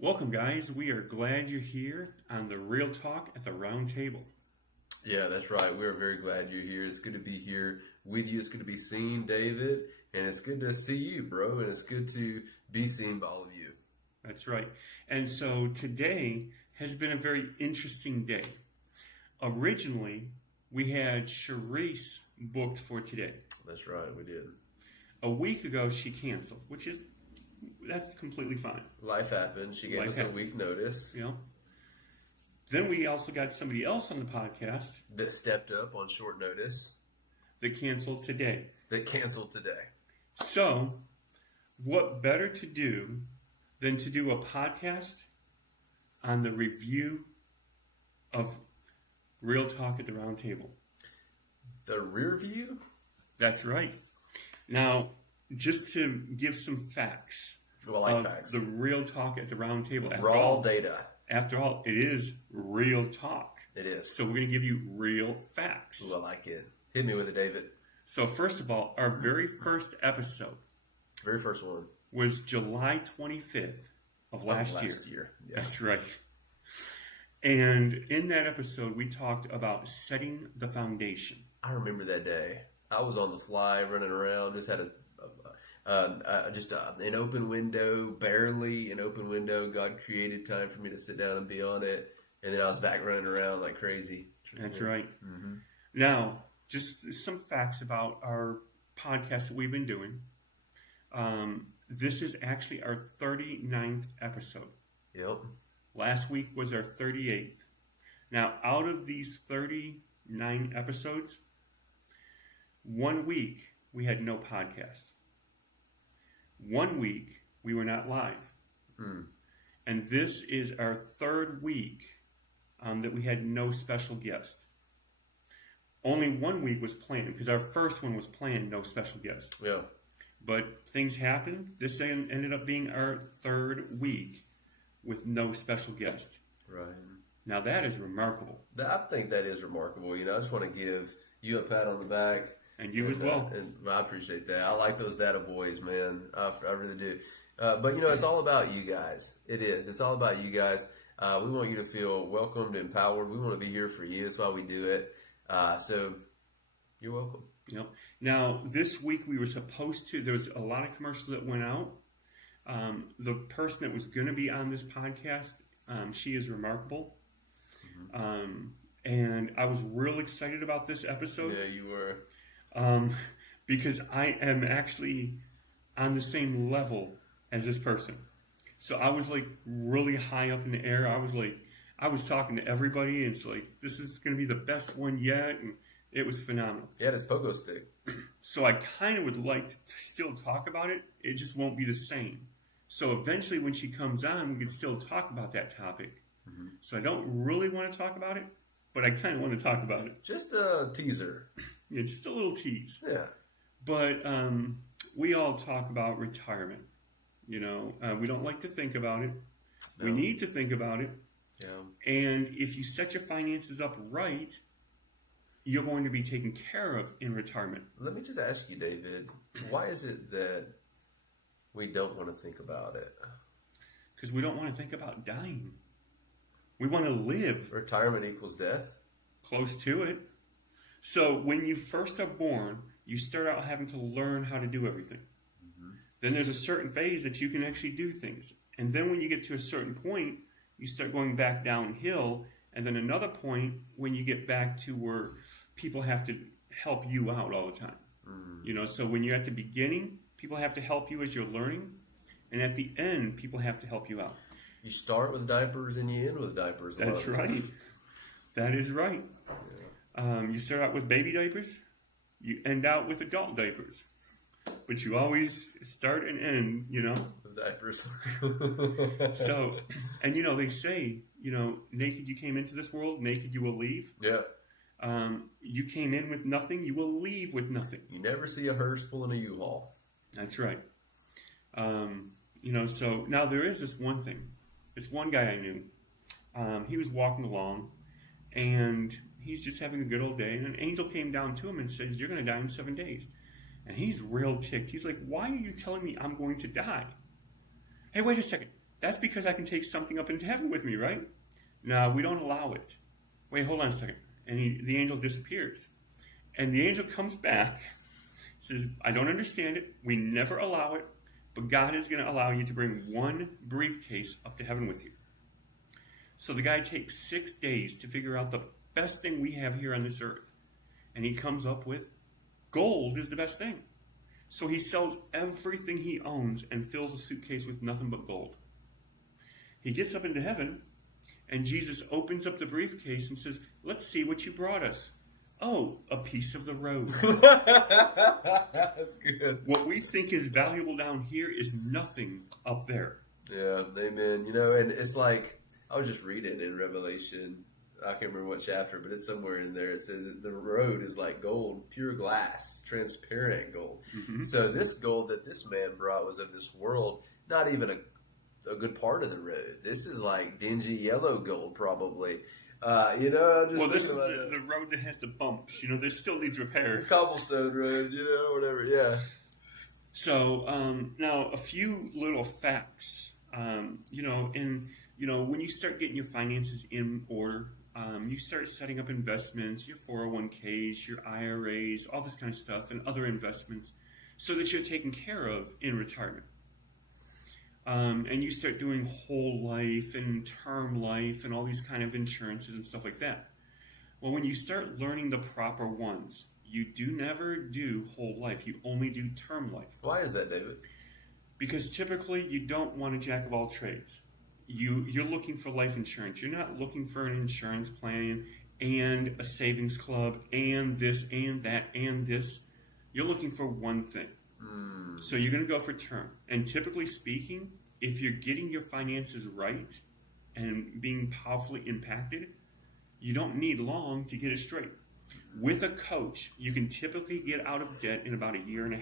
Welcome, guys. We are glad you're here on the Real Talk at the Round Table. Yeah, that's right. We're very glad you're here. It's good to be here with you. It's good to be seen, David. And it's good to see you, bro. And it's good to be seen by all of you. That's right. And so today has been a very interesting day. Originally, we had Charisse booked for today. That's right, we did. A week ago, she canceled, that's completely fine. Life happened. She gave us a week notice. You know. Then we also got somebody else on the podcast that stepped up on short notice. That canceled today. So, what better to do than to do a podcast on the review of Real Talk at the Round Table? The rear view? That's right. Now, just to give some facts facts. The Real Talk at the Round Table. Raw data. After all, it is real talk. It is. So we're going to give you real facts. Ooh, I like it. Hit me with it, David. So first of all, our very first episode. Very first one. Was July 25th of last year. Yeah. That's right. And in that episode, we talked about setting the foundation. I remember that day. I was on the fly, running around, just had an open window, barely an open window. God created time for me to sit down and be on it. And then I was back running around like crazy. That's right. Mm-hmm. Now, just some facts about our podcast that we've been doing. This is actually our 39th episode. Yep. Last week was our 38th. Now, out of these 39 episodes, 1 week we had no podcast. 1 week we were not live. And this is our third week that we had no special guest. Only 1 week was planned because our first one was planned, no special guest. Yeah. But things happened. This ended up being our third week with no special guest. Right. Now that is remarkable. I think that is remarkable. I just want to give you a pat on the back. And you as well. And I appreciate that. I like those data boys, man. I really do. But, it's all about you guys. It is. It's all about you guys. We want you to feel welcomed, empowered. We want to be here for you. That's why we do it. So you're welcome. Now, this week we were supposed to, there was a lot of commercials that went out. The person that was going to be on this podcast, she is remarkable. Mm-hmm. And I was real excited about this episode. Yeah, you were. Because I am actually on the same level as this person. So I was like really high up in the air. I was talking to everybody, and it's like, this is going to be the best one yet. And it was phenomenal. Yeah, this pogo stick. So I kind of would like to still talk about it. It just won't be the same. So eventually when she comes on, we can still talk about that topic. Mm-hmm. So I don't really want to talk about it, but I kind of want to talk about it. Just a teaser. Yeah, just a little tease. Yeah. But we all talk about retirement. We don't like to think about it. No. We need to think about it. Yeah. And if you set your finances up right, you're going to be taken care of in retirement. Let me just ask you, David, why is it that we don't want to think about it? Because we don't want to think about dying. We want to live. Retirement equals death? Close to it. So when you first are born, you start out having to learn how to do everything. Mm-hmm. Then there's a certain phase that you can actually do things. And then when you get to a certain point, you start going back downhill. And then another point when you get back to where people have to help you out all the time. Mm. So when you're at the beginning, people have to help you as you're learning. And at the end, people have to help you out. You start with diapers and you end with diapers. That's right. That is right. Yeah. You start out with baby diapers. You end out with adult diapers. But you always start and end, with diapers. So, and they say, naked you came into this world, naked you will leave. Yeah. You came in with nothing, you will leave with nothing. You never see a hearse pulling a U-Haul. That's right. So now there is this one thing. This one guy I knew, he was walking along, and he's just having a good old day, and an angel came down to him and says, "You're going to die in 7 days." And he's real ticked. He's like, "Why are you telling me I'm going to die?" Hey, wait a second. That's because I can take something up into heaven with me, right? No, we don't allow it. Wait, hold on a second. And the angel disappears. And the angel comes back, says, I don't understand it. We never allow it. But God is going to allow you to bring one briefcase up to heaven with you. So the guy takes 6 days to figure out the best thing we have here on this earth. And he comes up with gold is the best thing. So he sells everything he owns and fills a suitcase with nothing but gold. He gets up into heaven, and Jesus opens up the briefcase and says, let's see what you brought us. Oh, a piece of the road. That's good. What we think is valuable down here is nothing up there. Yeah, amen. You know, and it's like, I was just reading in Revelation, I can't remember what chapter, but it's somewhere in there. It says that the road is like gold, pure glass, transparent gold. Mm-hmm. So this gold that this man brought was of this world, not even a good part of the road. This is like dingy yellow gold, probably. You know, I'm just this is the road that has the bumps. You know, this still needs repair. The cobblestone road, you know, whatever. Yeah. So now a few little facts. When you start getting your finances in order, you start setting up investments, your 401ks, your IRAs, all this kind of stuff, and other investments, so that you're taken care of in retirement. And you start doing whole life and term life and all these kind of insurances and stuff like that. Well, when you start learning the proper ones, you do never do whole life. You only do term life. Why is that, David? Because typically you don't want a jack of all trades. You're looking for life insurance. You're not looking for an insurance plan and a savings club and this and that and this. You're looking for one thing. So you're going to go for term. And typically speaking, if you're getting your finances right and being powerfully impacted, you don't need long to get it straight. With a coach, you can typically get out of debt in about 1.5 years.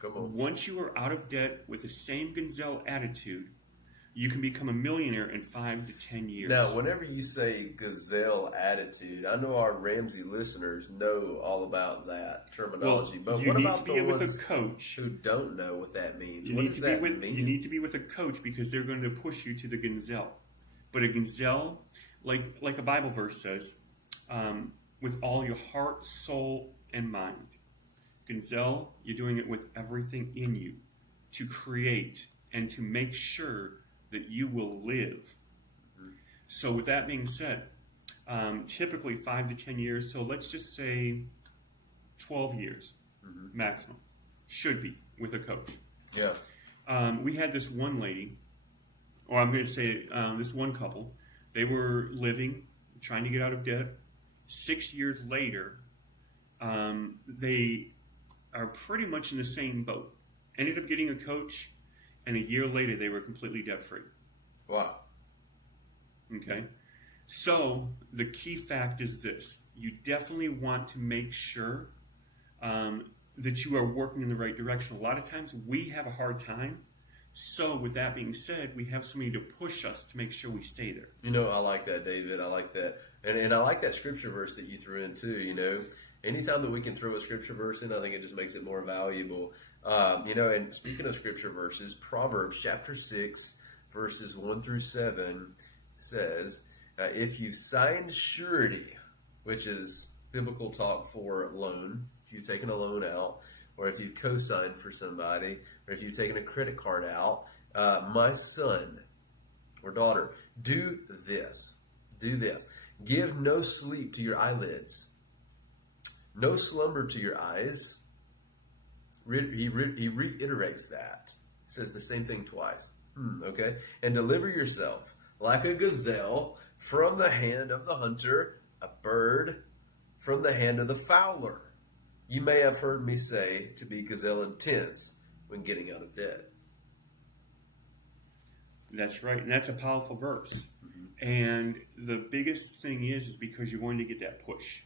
Come on. Once you are out of debt with the same gazelle attitude, you can become a millionaire in 5 to 10 years. Now, whenever you say gazelle attitude, I know our Ramsey listeners know all about that terminology. Well, but what about the ones with a coach who don't know what that means? You what need does to that be with, mean? You need to be with a coach because they're going to push you to the gazelle. But a gazelle, like a Bible verse says, with all your heart, soul, and mind. Gazelle, you're doing it with everything in you to create and to make sure that you will live. Mm-hmm. So with that being said, typically 5 to 10 years, so let's just say 12 years maximum, should be with a coach. Yeah. We had this one lady, or I'm going to say this one couple, they were living, trying to get out of debt. 6 years later, they are pretty much in the same boat. Ended up getting a coach, and 1 year later, they were completely debt-free. Wow. Okay? So, the key fact is this. You definitely want to make sure that you are working in the right direction. A lot of times, we have a hard time. So, with that being said, we have somebody to push us to make sure we stay there. You know, I like that, David. I like that. And I like that scripture verse that you threw in, too, you know. Anytime that we can throw a scripture verse in, I think it just makes it more valuable. And speaking of scripture verses, Proverbs chapter 6, verses 1 through 7 says, if you've signed surety, which is biblical talk for loan, if you've taken a loan out, or if you've co-signed for somebody, or if you've taken a credit card out, my son or daughter, do this. Give no sleep to your eyelids, no slumber to your eyes. He reiterates that. He says the same thing twice. Okay? And deliver yourself like a gazelle from the hand of the hunter, a bird from the hand of the fowler. You may have heard me say to be gazelle in tents when getting out of debt. That's right. And that's a powerful verse. Mm-hmm. And the biggest thing is because you're going to get that push.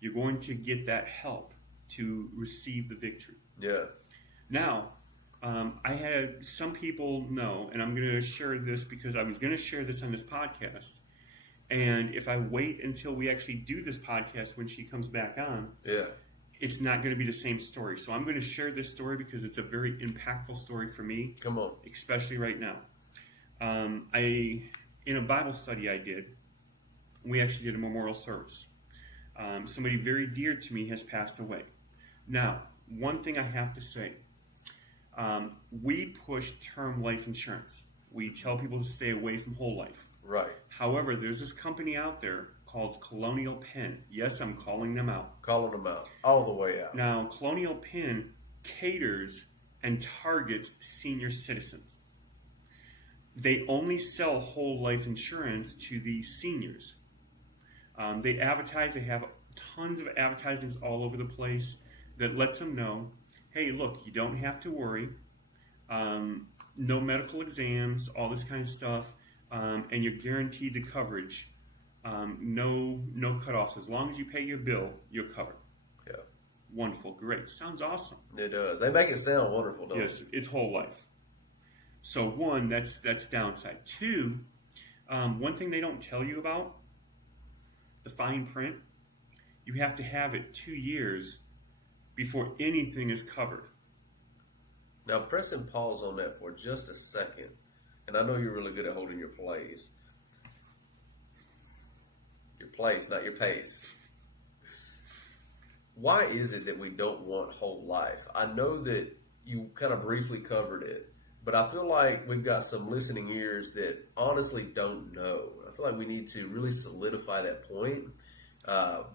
You're going to get that help to receive the victory. Yeah. Now, I had some people know, and I'm going to share this because I was going to share this on this podcast. And if I wait until we actually do this podcast when she comes back on, it's not going to be the same story. So I'm going to share this story because it's a very impactful story for me. Come on. Especially right now. In a Bible study I did, we actually did a memorial service. Somebody very dear to me has passed away. Now, one thing I have to say, we push term life insurance. We tell people to stay away from whole life. Right. However, there's this company out there called Colonial Penn. Yes, I'm calling them out. Calling them out. All the way out. Now, Colonial Penn caters and targets senior citizens. They only sell whole life insurance to the seniors. They advertise, they have tons of advertisings all over the place that lets them know, hey, look, you don't have to worry. No medical exams, all this kind of stuff, and you're guaranteed the coverage. No cutoffs. As long as you pay your bill, you're covered. Yeah. Wonderful, great. Sounds awesome. It does. They make it sound wonderful, don't Yes, it's whole life. So one, that's downside. Two, one thing they don't tell you about, the fine print, you have to have it 2 years before anything is covered. Now, press and pause on that for just a second. And I know you're really good at holding your plays. Your place, not your pace. Why is it that we don't want whole life? I know that you kind of briefly covered it, but I feel like we've got some listening ears that honestly don't know. I feel like we need to really solidify that point.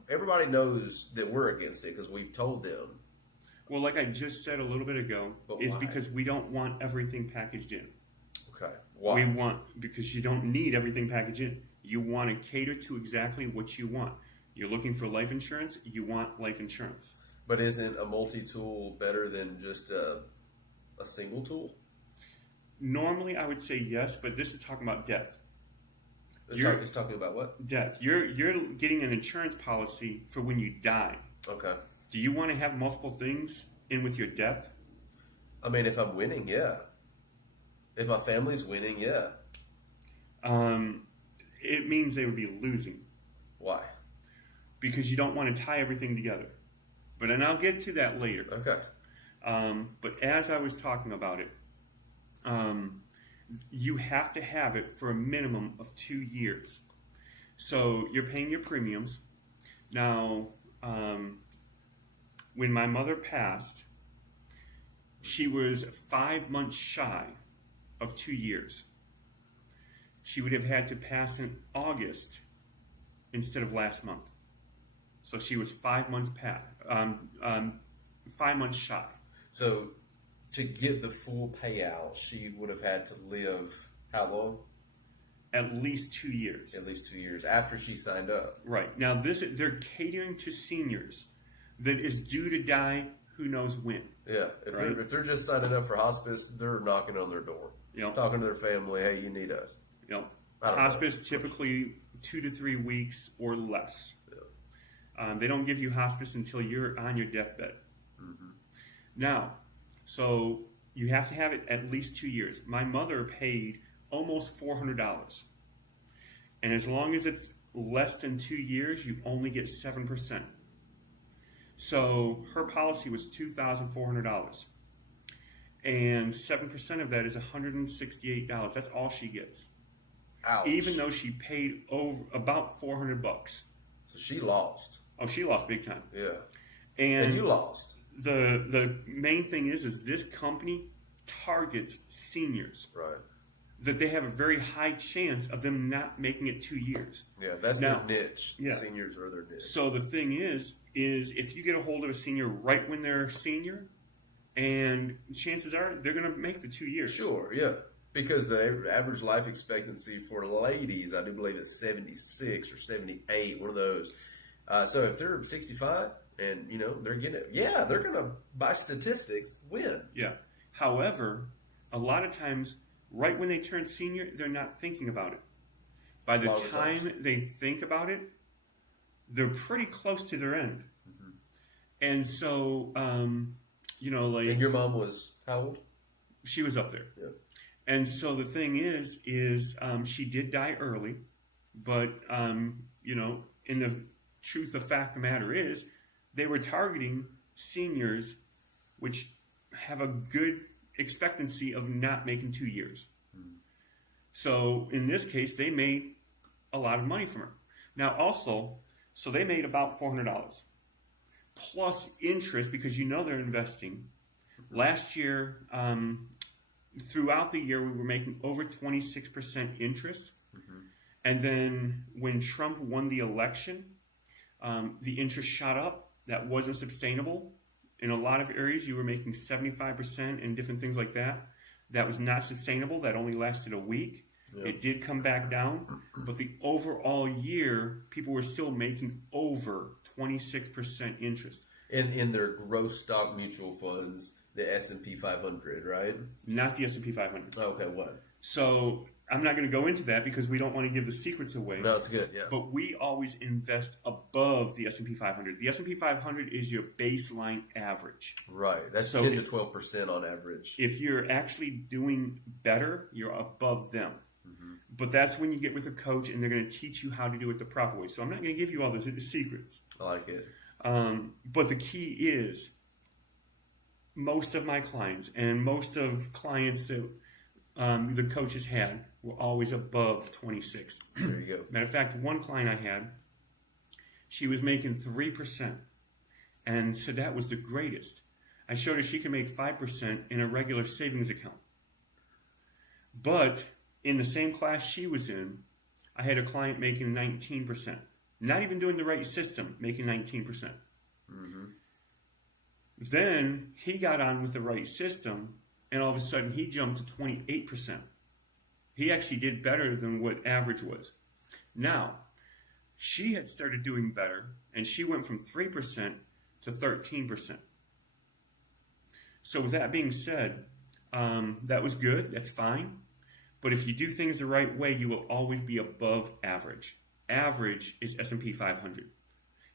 Everybody knows that we're against it because we've told them. Well, like I just said a little bit ago, But it's why? because we don't want everything packaged in. Okay. Why? Because you don't need everything packaged in. You want to cater to exactly what you want. You're looking for life insurance, you want life insurance. But isn't a multi-tool better than just a single tool? Normally, I would say yes, but this is talking about death. It's talking about what? Death. You're getting an insurance policy for when you die. Okay. Do you want to have multiple things in with your death? I mean, if I'm winning, yeah. If my family's winning, yeah. It means they would be losing Why? because you don't want to tie everything together. And I'll get to that later. Okay. But as I was talking about it, you have to have it for a minimum of 2 years. So you're paying your premiums. Now, when my mother passed, she was 5 months shy of 2 years. She would have had to pass in August instead of last month. So she was 5 months 5 months shy. So to get the full payout, she would have had to live how long? At least 2 years. At least 2 years after she signed up. Right. Now, they're catering to seniors that is due to die who knows when. Yeah. If they're just signing up for hospice, they're knocking on their door. You know, Talking to their family, hey, you need us. you know, I don't hospice know. typically 2 to 3 weeks or less. Yeah. They don't give you hospice until you're on your deathbed. Mm-hmm. Now, so you have to have it at least 2 years. My mother paid almost $400. And as long as it's less than 2 years, you only get 7%. So her policy was $2,400. And 7% of that is $168. That's all she gets. Ouch. Even though she paid over about $400. So she lost. Oh, she lost big time. Yeah. And And you lost. the main thing is this company targets seniors. Right. That they have a very high chance of them not making it 2 years. Yeah, that's Now, their niche. yeah. Seniors are their niche. So the thing is if you get a hold of a senior right when they're a senior, and chances are they're going to make the 2 years. Sure, yeah. Because the average life expectancy for ladies, I do believe, is 76 or 78, one of those. So if they're 65 and, they're getting it, yeah, they're going to, by statistics, win. Yeah. However, a lot of times, right when they turn senior, they're not thinking about it. By the time they think about it, they're pretty close to their end. Mm-hmm. And so, like... And your mom was how old? She was up there. Yeah. And so the thing is she did die early, but, in the truth of fact, the matter is, they were targeting seniors, which have a good expectancy of not making 2 years. So in this case, they made a lot of money from her. Now also, so they made about $400 plus interest because they're investing. Last year, throughout the year, we were making over 26% interest. And then when Trump won the election, the interest shot up. That wasn't sustainable. In a lot of areas, you were making 75% and different things like that. That was not sustainable. That only lasted a week. Yep. It did come back down. But the overall year, people were still making over 26% interest. In their gross stock mutual funds, the S&P 500, right? Not the S&P 500. Okay, what? So I'm not going to go into that because we don't want to give the secrets away. No, it's good, yeah. But we always invest above the S&P 500. The S&P 500 is your baseline average. Right. That's 10 to 12% on average. If you're actually doing better, you're above them. But that's when you get with a coach and they're going to teach you how to do it the proper way. So I'm not going to give you all the secrets. I like it. But the key is most of my clients and most of clients that the coaches had were always above 26. There you go. Matter of fact, one client I had, she was making 3% and said that was the greatest. I showed her she could make 5% in a regular savings account. But in the same class she was in, I had a client making 19%. Not even doing the right system, making 19%. Then he got on with the right system, and all of a sudden he jumped to 28%. He actually did better than what average was. Now, she had started doing better, and she went from 3% to 13%. So with that being said, that was good. That's fine. But if you do things the right way, you will always be above average. Average is S&P 500.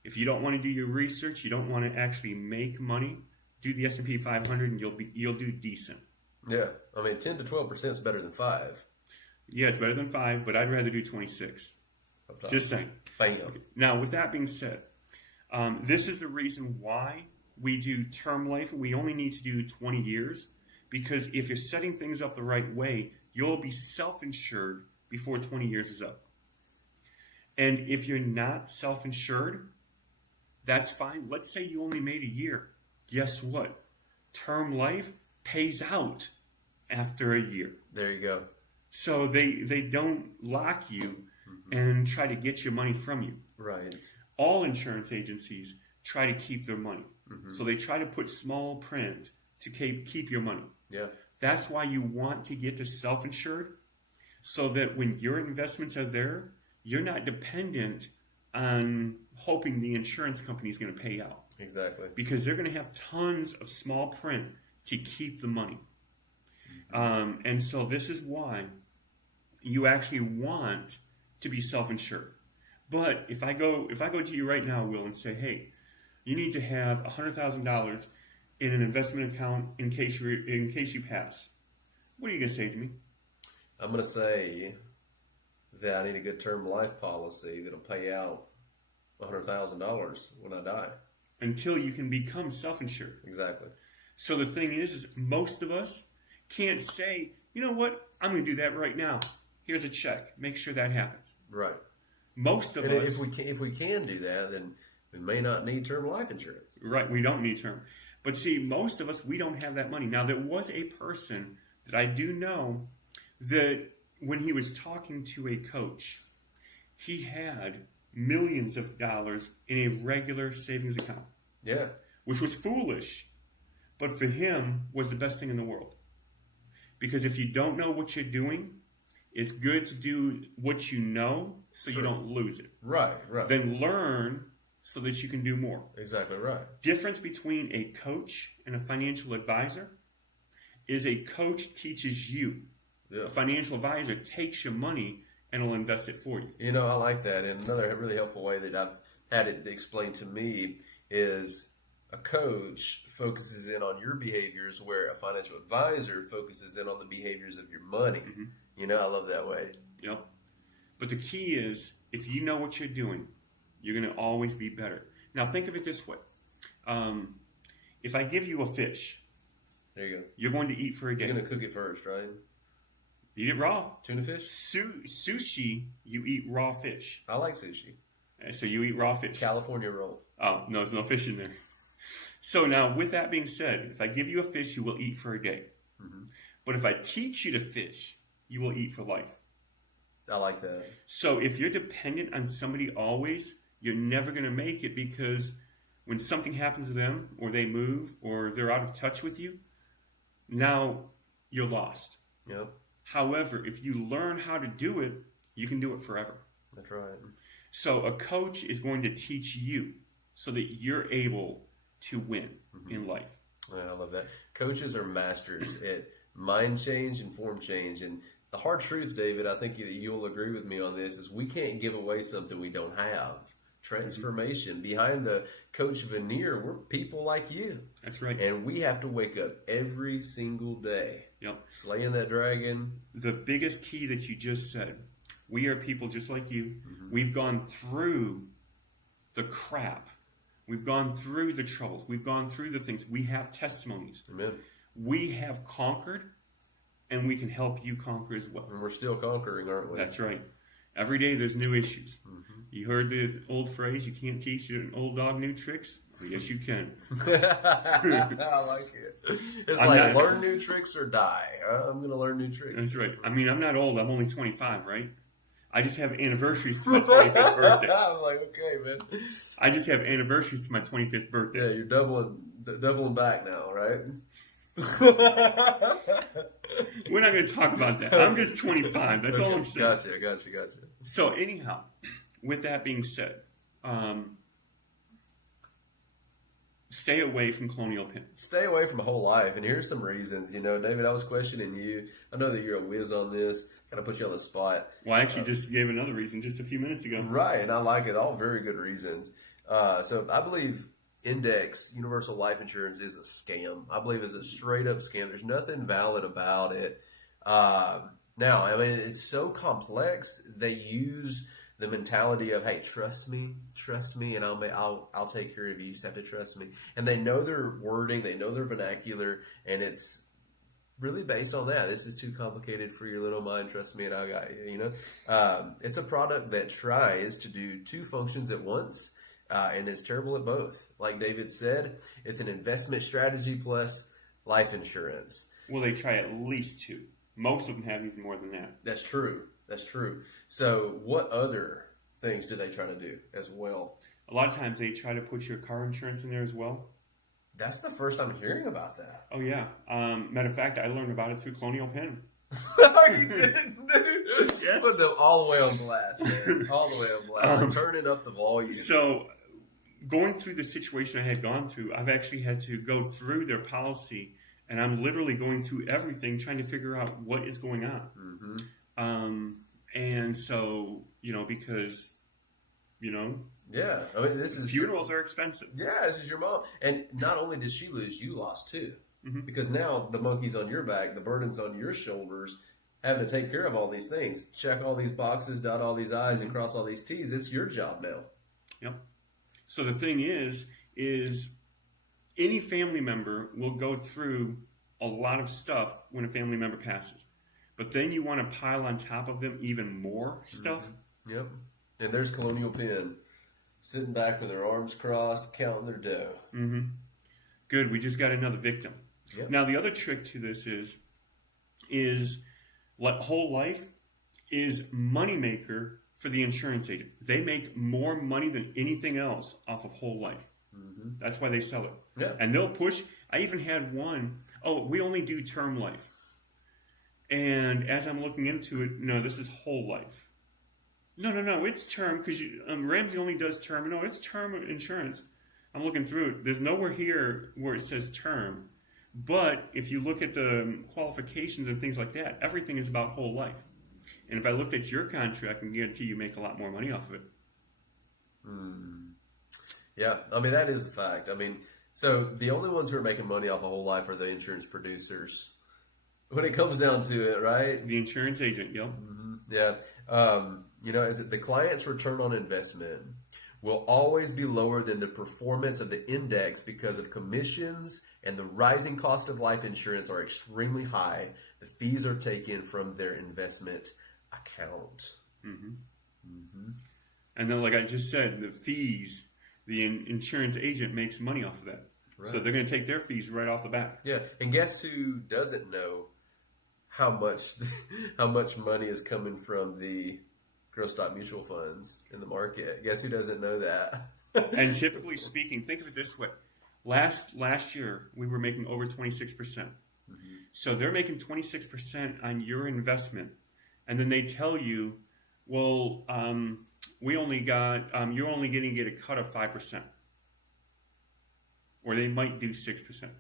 If you don't want to do your research, you don't want to actually make money, do the S&P 500 and you'll do decent. Yeah, I mean 10 to 12% is better than 5. Yeah, it's better than 5, but I'd rather do 26. Just saying. Bam. Okay. Now, with that being said, this is the reason why we do term life. We only need to do 20 years because if you're setting things up the right way, you'll be self-insured before 20 years is up. And if you're not self-insured, that's fine. Let's say you only made a year. Guess what? Term life pays out after a year. There you go. So they don't lock you and try to get your money from you. Right. All insurance agencies try to keep their money. So they try to put small print to keep your money. Yeah. That's why you want to get to self-insured so that when your investments are there, you're not dependent on hoping the insurance company is going to pay out. Exactly. Because they're going to have tons of small print to keep the money. And so this is why you actually want to be self-insured. But if I go to you right now, Will, and say, hey, you need to have $100,000 in an investment account in case you pass, what are you going to say to me? I'm going to say that I need a good term life policy that'll pay out $100,000 when I die. Until you can become self-insured. Exactly. So the thing is most of us can't say, you know what, I'm going to do that right now. Here's a check. Make sure that happens. Right. Most of us... If we can do that, then we may not need term life insurance. Right, we don't need term. But see, most of us, we don't have that money. Now, there was a person that I do know that when he was talking to a coach, he had millions of dollars in a regular savings account. Yeah. Which was foolish, but for him was the best thing in the world. Because if you don't know what you're doing, it's good to do what you know so you don't lose it. Right. Then learn so that you can do more. Exactly right. Difference between a coach and a financial advisor is a coach teaches you. Yeah. A financial advisor takes your money and will invest it for you. You know, I like that. And another really helpful way that I've had it explained to me is a coach focuses in on your behaviors where a financial advisor focuses in on the behaviors of your money. You know, I love that way. Yep. But the key is, if you know what you're doing, you're going to always be better. Now, think of it this way. If I give you a fish, there you go. You're going to eat for a day. You're going to cook it first, right? You eat it raw. Tuna fish? Sushi, you eat raw fish. I like sushi. So you eat raw fish. California roll. Oh, no, there's no fish in there. So now, with that being said, if I give you a fish, you will eat for a day. Mm-hmm. But if I teach you to fish, you will eat for life. I like that. So if you're dependent on somebody always, you're never going to make it, because when something happens to them, or they move, or they're out of touch with you, now you're lost. Yep. However, if you learn how to do it, you can do it forever. That's right. So a coach is going to teach you so that you're able to win in life. I love that. Coaches are masters at mind change and form change. And the hard truth, David, I think you'll agree with me on this, is we can't give away something we don't have. Transformation. Behind the coach veneer, we're people like you. That's right. And we have to wake up every single day. Yep. Slaying that dragon. The biggest key that you just said, we are people just like you. We've gone through the crap. We've gone through the troubles. We've gone through the things. We have testimonies. Amen. We have conquered, and we can help you conquer as well. And we're still conquering, aren't we? That's right. Every day there's new issues. You heard the old phrase, you can't teach an old dog new tricks? Well, yes, you can. I like it. It's learn new tricks or die. I'm going to learn new tricks. That's right. I mean, I'm not old. I'm only 25, right? I just have anniversaries to my 25th birthday. I'm like, okay, man. I just have anniversaries to my 25th birthday. Yeah, you're doubling back now, right? We're not going to talk about that. I'm just 25. That's all I'm saying. Gotcha. So anyhow, with that being said, stay away from colonial pins. Stay away from whole life. And here's some reasons. You know, David, I was questioning you. I know that you're a whiz on this. Kind of put you on the spot. Well, I actually just gave another reason just a few minutes ago. Right, and I like it. All very good reasons. So I believe Index Universal Life Insurance is a scam. I believe it's a straight up scam. There's nothing valid about it. Now, I mean, it's so complex. They use the mentality of, hey, trust me, and I'll take care of you. You just have to trust me. And they know their wording, they know their vernacular, and it's really based on that. This is too complicated for your little mind. Trust me, and I got you. You know, it's a product that tries to do two functions at once, and is terrible at both. Like David said, it's an investment strategy plus life insurance. Well, they try at least two. Most of them have even more than that. That's true. So, what other things do they try to do as well? A lot of times they try to put your car insurance in there as well. That's the first I'm hearing about that. Oh, yeah. Matter of fact, I learned about it through Colonial Penn. You did, dude? Yes. Put them all the way on blast, man. All the way on blast. Turning up the volume. So, going through the situation I had gone through, I've actually had to go through their policy, and I'm literally going through everything, trying to figure out what is going on. And so, you know, because, you know, yeah, I mean, this is funerals are expensive. Yeah, this is your mom, and not only did she lose, you lost too, because now the monkey's on your back, the burden's on your shoulders, having to take care of all these things, check all these boxes, dot all these I's, and cross all these T's. It's your job now. Yep. So the thing is any family member will go through a lot of stuff when a family member passes. But then you want to pile on top of them even more stuff. Yep. And there's Colonial Penn sitting back with their arms crossed, counting their dough. Good. We just got another victim. Yep. Now, the other trick to this is whole life is moneymaker for the insurance agent. They make more money than anything else off of whole life. That's why they sell it. Yeah. And they'll push. I even had one, we only do term life. And as I'm looking into it, no, this is whole life. No, it's term, because Ramsey only does term. No, it's term insurance. I'm looking through it. There's nowhere here where it says term. But if you look at the qualifications and things like that, everything is about whole life. And if I looked at your contract, I can guarantee you make a lot more money off of it. Yeah, I mean, that is a fact. I mean, so the only ones who are making money off a whole life are the insurance producers. When it comes down to it, right? The insurance agent, yep. Yeah. You know, is it the client's return on investment will always be lower than the performance of the index because of commissions and the rising cost of life insurance are extremely high. The fees are taken from their investment account. And then, like I just said, the fees, the insurance agent makes money off of that. Right. So they're going to take their fees right off the bat. Yeah, and guess who doesn't know how much money is coming from the growth stock mutual funds in the market? Guess who doesn't know that? And typically speaking, think of it this way. Last year, we were making over 26%. So they're making 26% on your investment. And then they tell you, well, we only got, you're only going to get a cut of 5%. Or they might do 6%.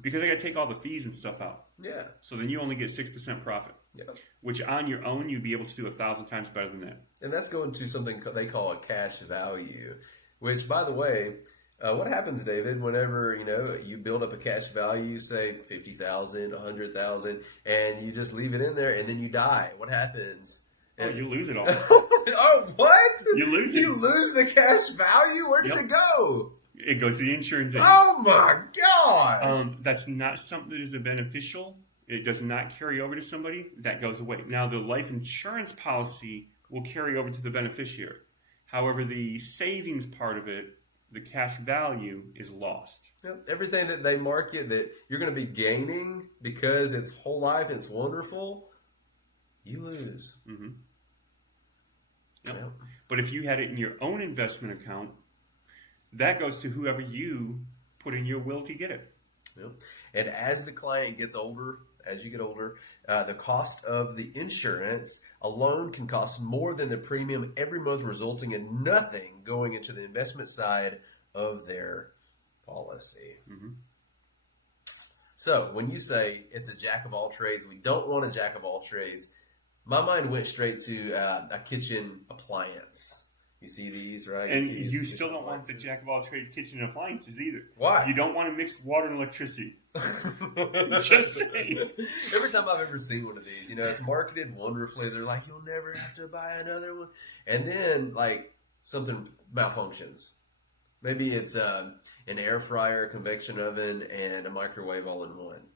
Because they got to take all the fees and stuff out. Yeah. So then you only get 6% profit. Yeah. Which on your own, you'd be able to do 1,000 times better than that. And that's going to something they call a cash value, which, by the way, what happens, David, whenever you build up a cash value, say 50,000, 100,000, and you just leave it in there, and then you die? What happens? Oh, you lose it all. Oh, what? You lose it. You lose the cash value? Where does it go? It goes to the insurance agent. Oh my gosh! That's not something that is a beneficial. It does not carry over to somebody. That goes away. Now, the life insurance policy will carry over to the beneficiary. However, the savings part of it, the cash value, is lost. Yep. Everything that they market that you're going to be gaining because it's whole life and it's wonderful, you lose. Yep. But if you had it in your own investment account, that goes to whoever you put in your will to get it. Yep. And as the client gets older, as you get older, the cost of the insurance alone can cost more than the premium every month, resulting in nothing going into the investment side of their policy. So when you say it's a jack of all trades, we don't want a jack of all trades. My mind went straight to a kitchen appliance. You see these, right? And you still don't want the jack of all trades kitchen appliances either. Why? You don't want to mix water and electricity. Just saying. Every time I've ever seen one of these, it's marketed wonderfully. They're like, you'll never have to buy another one. And then, like, something malfunctions. Maybe it's an air fryer, convection oven, and a microwave all in one.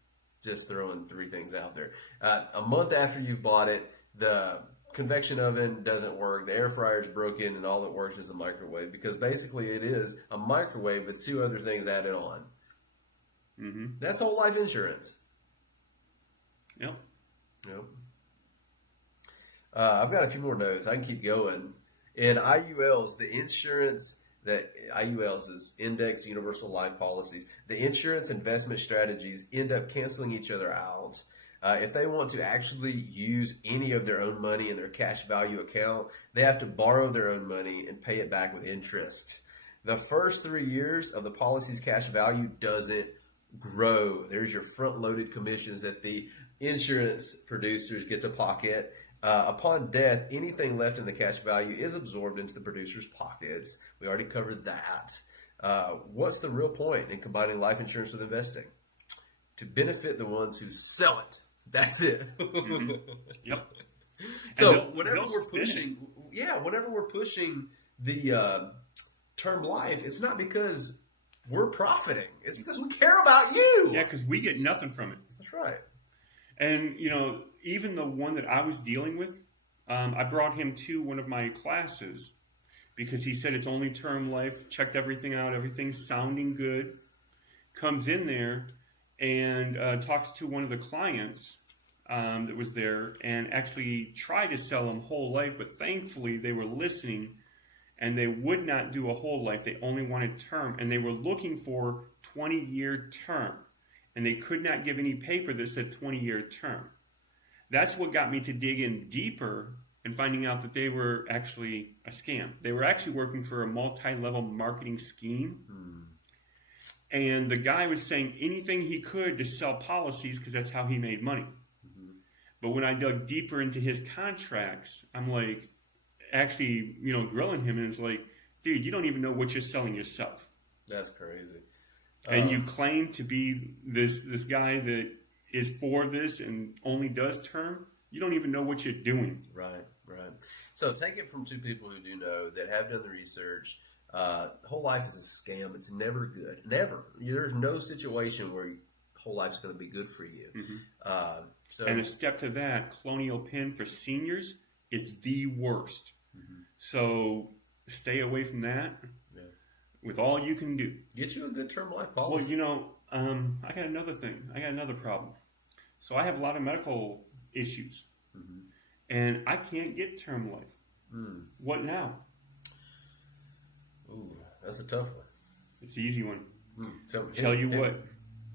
Just throwing three things out there. A month after you've bought it, the convection oven doesn't work, the air fryer is broken, and all that works is the microwave, because basically it is a microwave with two other things added on. That's whole life insurance. Yep. I've got a few more notes. I can keep going. In IULs, the insurance that IULs is Index Universal Life Policies, the insurance investment strategies end up canceling each other out. If they want to actually use any of their own money in their cash value account, they have to borrow their own money and pay it back with interest. The first 3 years of the policy's cash value doesn't grow. There's your front-loaded commissions that the insurance producers get to pocket. Upon death, anything left in the cash value is absorbed into the producer's pockets. We already covered that. What's the real point in combining life insurance with investing? To benefit the ones who sell it. That's it. Yep. So whenever we're pushing the term life, it's not because we're profiting. It's because we care about you. Yeah, because we get nothing from it. That's right. And, even the one that I was dealing with, I brought him to one of my classes because he said it's only term life, checked everything out, everything's sounding good, comes in there and talks to one of the clients that was there and actually tried to sell him whole life, but thankfully they were listening and they would not do a whole life. They only wanted term, and they were looking for 20-year term, and they could not give any paper that said 20-year term. That's what got me to dig in deeper and finding out that they were actually a scam. They were actually working for a multi-level marketing scheme. And the guy was saying anything he could to sell policies because that's how he made money. But when I dug deeper into his contracts, I'm like, actually, grilling him, and it's like, dude, you don't even know what you're selling yourself. That's crazy. And you claim to be this guy that is for this and only does term. You don't even know what you're doing. Right. So take it from two people who do know, that have done the research, Whole life is a scam. It's never good. Never. There's no situation where whole life's going to be good for you. And a step to that, colonial pin for seniors is the worst. So stay away from that with all you can do. Get you a good term life policy. Well, I got another thing. I got another problem. So I have a lot of medical issues, and I can't get term life. What now? Ooh, that's a tough one. It's an easy one. Tell you what,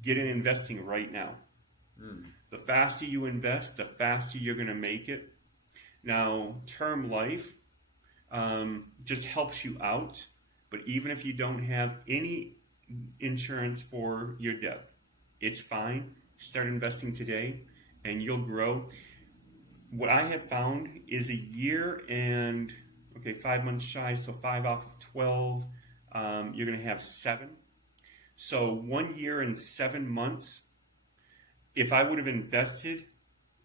get in investing right now. The faster you invest, the faster you're going to make it. Now, term life just helps you out, but even if you don't have any insurance for your death, it's fine. Start investing today, and you'll grow. What I have found is a year and 5 months shy, so 5 off of 12, you're going to have 7. So 1 year and 7 months, if I would have invested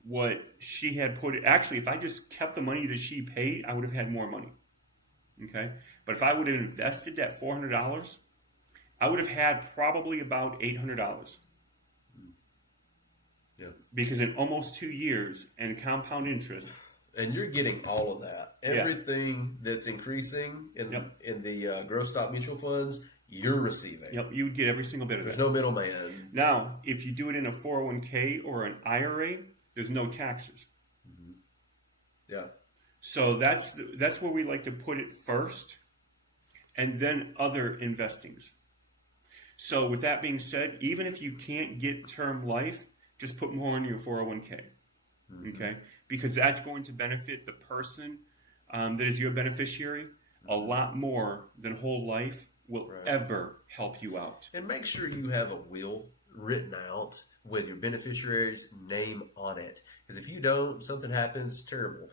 what she had put, actually, if I just kept the money that she paid, I would have had more money. Okay? But if I would have invested that $400, I would have had probably about $800. Yeah. Because in almost 2 years and compound interest. And you're getting all of that. Everything that's increasing in the growth stock mutual funds, you're receiving. Yep, you would get every single bit of There's that. no middleman. Now, if you do it in a 401k or an IRA, there's no taxes. Yeah. So that's where we like to put it first, and then other investings. So with that being said, even if you can't get term life, just put more in your 401k. Okay? Because that's going to benefit the person that is your beneficiary a lot more than whole life will ever help you out. And make sure you have a will written out with your beneficiary's name on it. Because if you don't, something happens, it's terrible.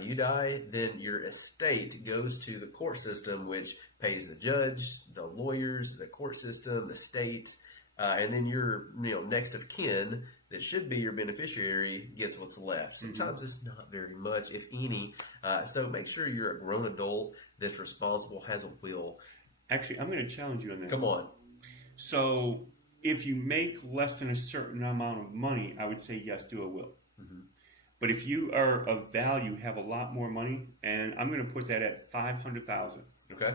You die, then your estate goes to the court system, which pays the judge, the lawyers, the court system, the state, and then your next of kin that should be your beneficiary gets what's left. Sometimes it's not very much, if any. So make sure you're a grown adult that's responsible, has a will. Actually, I'm going to challenge you on that. Come on. So if you make less than a certain amount of money, I would say yes, do a will. But if you are of value, have a lot more money, and I'm going to put that at $500,000. Okay.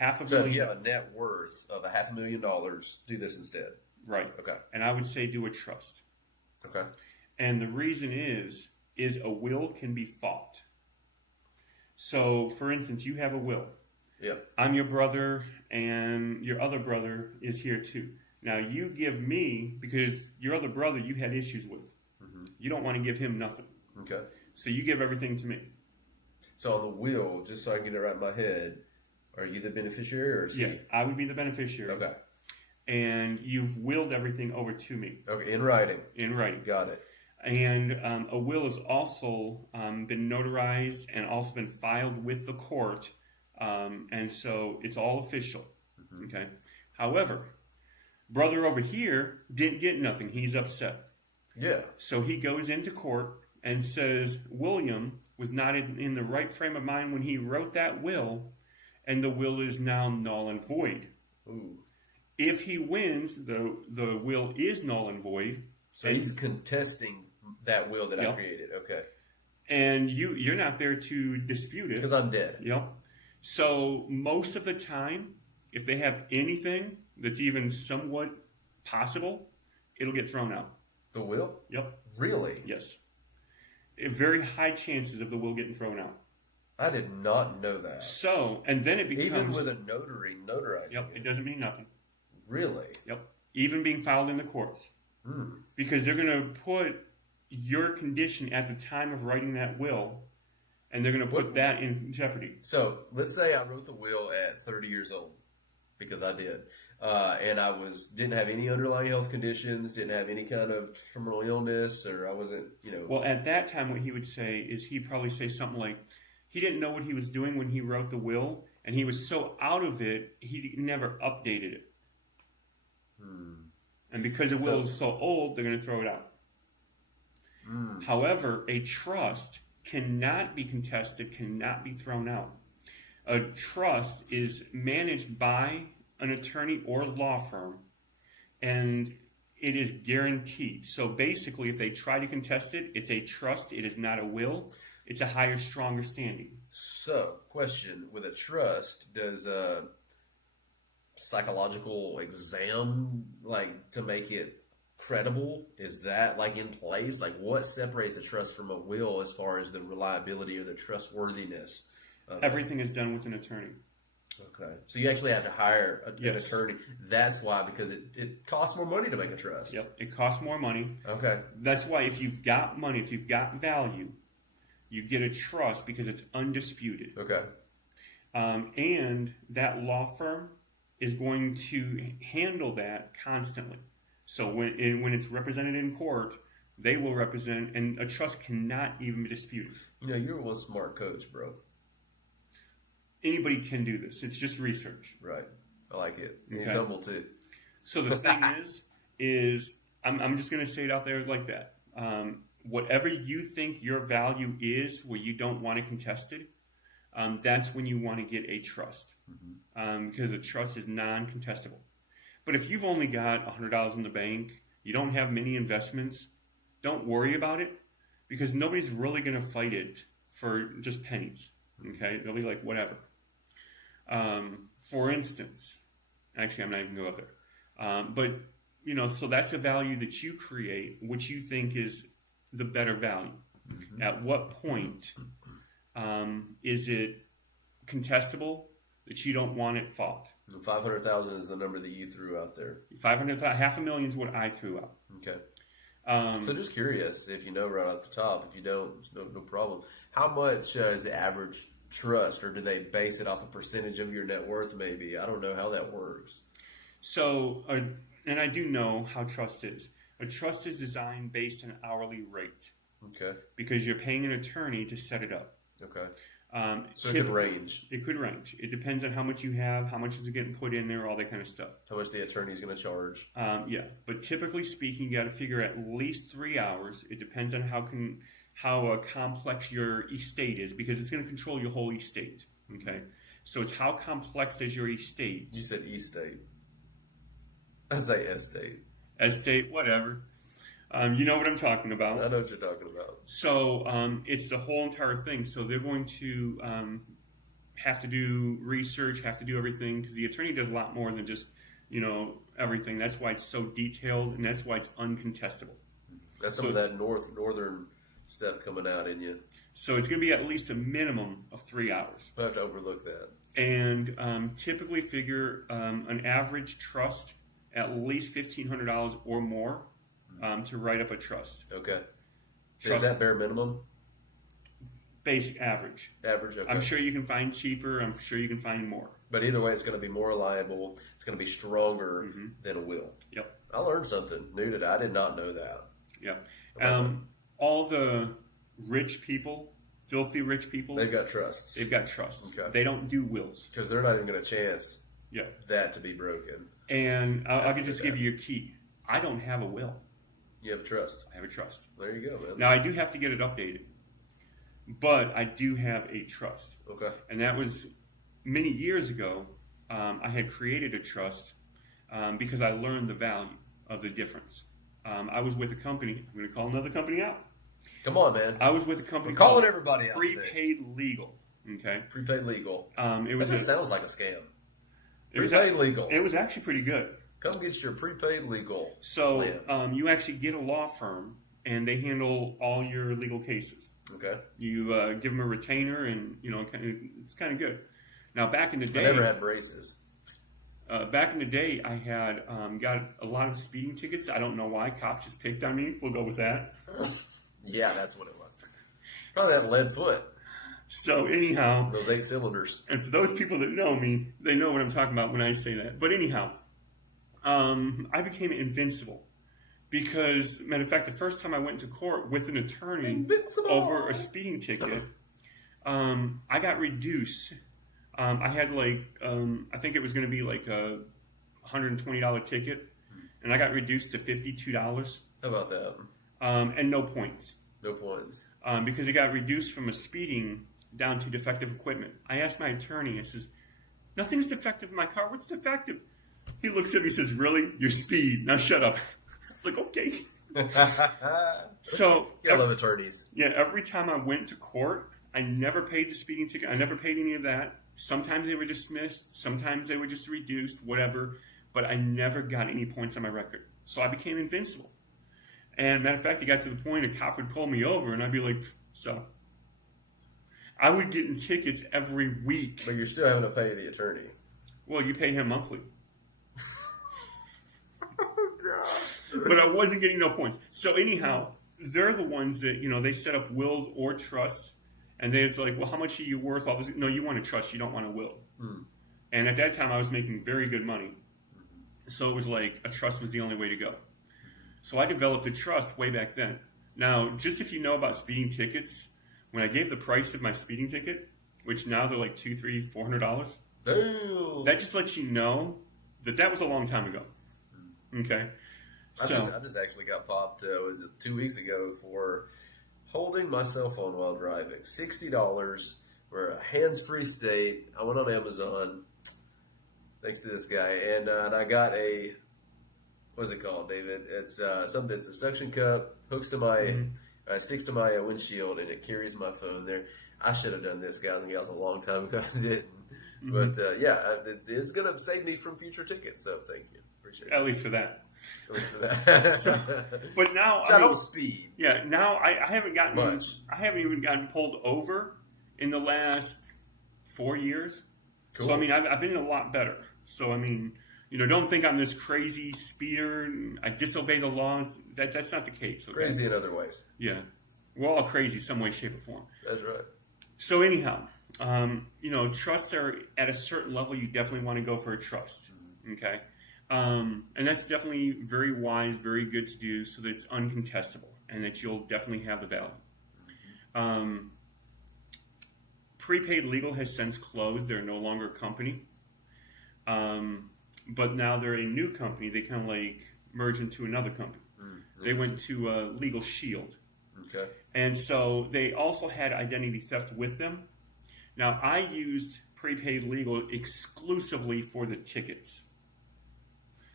$500,000. So if you have a net worth of $500,000, do this instead. Right. Okay. And I would say do a trust. Okay. And the reason is a will can be fought. So, for instance, you have a will. Yeah. I'm your brother, and your other brother is here too. Now, you give me, because your other brother you had issues with. You don't want to give him nothing. Okay. So you give everything to me. So on the will, just so I can get it right in my head, are you the beneficiary or is he? Yeah, I would be the beneficiary. Okay. And you've willed everything over to me. Okay, in writing. In writing. Got it. And a will has also been notarized and also been filed with the court. And so it's all official. Okay. However, brother over here didn't get nothing. He's upset. Yeah. So he goes into court and says William was not in the right frame of mind when he wrote that will, and the will is now null and void. Ooh. If he wins, the will is null and void. So he's contesting that will that I created. Okay. And you're not there to dispute it. Because I'm dead. Yep. So most of the time, if they have anything that's even somewhat possible, it'll get thrown out. The will? Yep. Really? Yes. Very high chances of the will getting thrown out. I did not know that. So, and then it becomes... Even with a notary notarizing Yep, it doesn't mean nothing. Really? Yep. Even being filed in the courts. Because they're going to put your condition at the time of writing that will, and they're going to put that in jeopardy. So, let's say I wrote the will at 30 years old, because I did. And I didn't have any underlying health conditions, didn't have any kind of terminal illness, or I wasn't, Well, at that time, what he would say is he'd probably say something like, he didn't know what he was doing when he wrote the will, and he was so out of it, he never updated it. And because the will is so old, they're going to throw it out. However, a trust cannot be contested, cannot be thrown out. A trust is managed by an attorney or law firm, and it is guaranteed. So basically, if they try to contest it, it's a trust. It is not a will. It's a higher, stronger standing. So, question: with a trust, does a psychological exam, like, to make it credible, is that like in place? Like, what separates a trust from a will as far as the reliability or the trustworthiness of Everything is done with an attorney. Okay, so you actually have to hire an Yes. attorney. That's why, because it costs more money to make a trust. Yep, it costs more money. Okay. That's why if you've got money, if you've got value, you get a trust because it's undisputed. Okay. And that law firm is going to handle that constantly. So when it's represented in court, they will represent, and a trust cannot even be disputed. You know, you're one smart coach, bro. Anybody can do this. It's just research. Right. I like it. Okay. He's humble too. So the thing is I'm just going to say it out there like that. Whatever you think your value is, where you don't want to contest it, that's when you want to get a trust, because a trust is non-contestable. But if you've only got $100 in the bank, you don't have many investments, don't worry about it, because nobody's really going to fight it for just pennies. Okay, they'll be like, whatever. For instance, actually, I'm not even going to go there. But, you know, so that's a value that you create, which you think is the better value. At what point is it contestable that you don't want it fought? 500,000 is the number that you threw out there. 500,000 is what I threw out. Okay. So just curious, if you know right off the top. If you don't, no problem. How much is the average trust, or do they base it off a percentage of your net worth maybe? I don't know how that works. So, and I do know how trust is. A trust is designed based on hourly rate. Okay. Because you're paying an attorney to set it up. Okay. So it could range. It could range. It depends on how much you have, how much is getting put in there, all that kind of stuff. How much the attorney's going to charge. Yeah, but typically speaking, you got to figure at least 3 hours. It depends on how complex your estate is, because it's going to control your whole estate. Okay, so it's how complex is your estate. You said estate. I say estate. Estate, whatever. You know what I'm talking about. I know what you're talking about. So it's the whole entire thing. So they're going to have to do research, have to do everything, because the attorney does a lot more than just, you know, everything. That's why it's so detailed, and that's why it's uncontestable. That's some of that northern stuff coming out in you. So it's going to be at least a minimum of 3 hours. I have to overlook that. And typically figure an average trust at least $1,500 or more to write up a trust. Okay. Trust, is that bare minimum? Basic average. Average, okay. I'm sure you can find cheaper. I'm sure you can find more. But either way, it's going to be more reliable. It's going to be stronger than a will. Yep. I learned something new today. I did not know that. Yeah. All the rich people, filthy rich people, they've got trusts. They've got trusts. Okay. They don't do wills. Because they're not even going to chance Yeah. that to be broken. And I can just give you a key. I don't have a will. You have a trust. I have a trust. There you go, man. Now, I do have to get it updated, but I do have a trust. Okay. And that was many years ago. I had created a trust because I learned the value of the difference. I was with a company. I'm going to call another company out. Come on, man. I was with a company We're called calling everybody out Prepaid Legal. Okay. Prepaid Legal. It was. This sounds like a scam. It was Prepaid Legal. It was actually pretty good. Come get your prepaid legal. So you actually get a law firm, and they handle all your legal cases. Okay. You give them a retainer, and you know it's kind of good. Now, back in the day, I never had braces. Back in the day, I had got a lot of speeding tickets. I don't know why. Cops just picked on me. We'll go with that. Yeah, that's what it was. Probably that lead foot. So anyhow, Those 8 cylinders. and for those people that know me, they know what I'm talking about when I say that. But anyhow, I became invincible because, matter of fact, the first time I went to court with an attorney over a speeding ticket, I got reduced. I had I think it was going to be like a $120 ticket, and I got reduced to $52. How about that? And no points. No points. Because it got reduced from a speeding down to defective equipment. I asked my attorney, I says, nothing's defective in my car. What's defective? He looks at me and says, really? Your speed. Now shut up. I was like, okay. So, I love attorneys. Yeah, every time I went to court, I never paid the speeding ticket. I never paid any of that. Sometimes they were dismissed. Sometimes they were just reduced, whatever. But I never got any points on my record. So I became invincible. And matter of fact, it got to the point a cop would pull me over and I'd be like, so. I would get in tickets every week. But you're still having to pay the attorney. Well, you pay him monthly. Oh, God. But I wasn't getting no points. So anyhow, they're the ones that, they set up wills or trusts. And they're like, well, how much are you worth? All this? No, you want a trust. You don't want a will. And at that time, I was making very good money. So it was like a trust was the only way to go. So I developed a trust way back then. Now, just if you know about speeding tickets, when I gave the price of my speeding ticket, which now they're like $200, $300, $400, Damn. that just lets you know that was a long time ago. Okay? I just actually got popped, was it 2 weeks ago, for holding my cell phone while driving. $60. We're a hands-free state. I went on Amazon, thanks to this guy, and I got a, what's it called, David? It's something. It's a suction cup, hooks to my, sticks to my windshield, and it carries my phone there. I should have done this, guys and gals, a long time ago. I didn't. But it's going to save me from future tickets. So thank you, appreciate it. At least for that. At least for that. But now, I don't speed. Yeah, now I haven't gotten much. I haven't even gotten pulled over in the last 4 years. Cool. So I mean, I've been a lot better. So I mean, don't think I'm this crazy speeder and I disobey the laws. That's not the case. Okay? Crazy in other ways. Yeah, we're all crazy some way, shape, or form. That's right. So anyhow, trusts are at a certain level. You definitely want to go for a trust. Okay. And that's definitely very wise, very good to do so that it's uncontestable and that you'll definitely have the value. Prepaid Legal has since closed. They're no longer a company. But now they're a new company. They kind of like merge into another company. They went to Legal Shield. Okay. And so they also had identity theft with them. Now, I used Prepaid Legal exclusively for the tickets.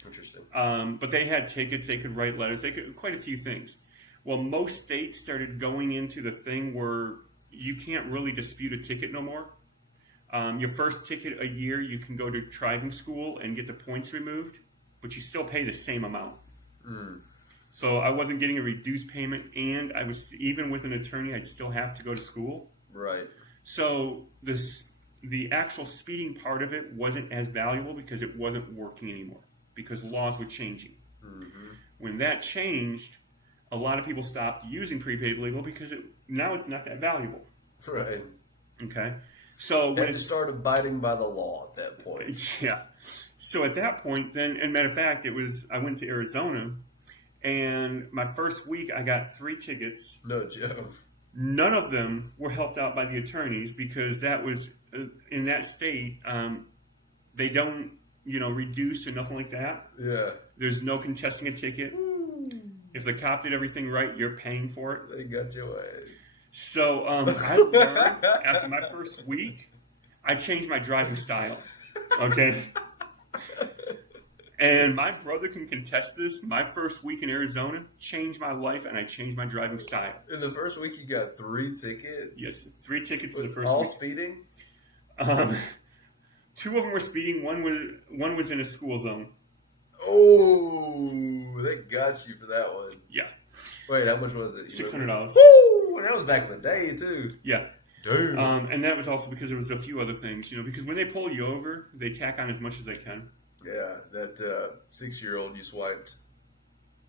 Interesting. But they had tickets, they could write letters, they could quite a few things. Well, most states started going into the thing where you can't really dispute a ticket no more. Your first ticket a year, you can go to driving school and get the points removed, but you still pay the same amount. So I wasn't getting a reduced payment, and I was, even with an attorney, I'd still have to go to school. Right. So the actual speeding part of it wasn't as valuable because it wasn't working anymore, because laws were changing. When that changed, a lot of people stopped using prepaid legal because now it's not that valuable. Right. Okay. So when it started abiding by the law at that point. Yeah. So at that point, then, and matter of fact, I went to Arizona, and my first week I got 3 tickets. No joke. None of them were helped out by the attorneys because that was in that state. They don't, reduce or nothing like that. Yeah. There's no contesting a ticket. If the cop did everything right, you're paying for it. They got your ass. So I learned after my first week, I changed my driving style. Okay. And my brother can contest this. My first week in Arizona changed my life, and I changed my driving style. In the first week, you got 3 tickets? Yes, 3 tickets in the first all week. All speeding? 2 of them were speeding. One was in a school zone. Oh, they got you for that one. Yeah. Wait, how much was it? $600. Woo! That was back in the day, too. Yeah. Damn. And that was also because there was a few other things, because when they pull you over, they tack on as much as they can. Yeah, that 6-year-old you swiped.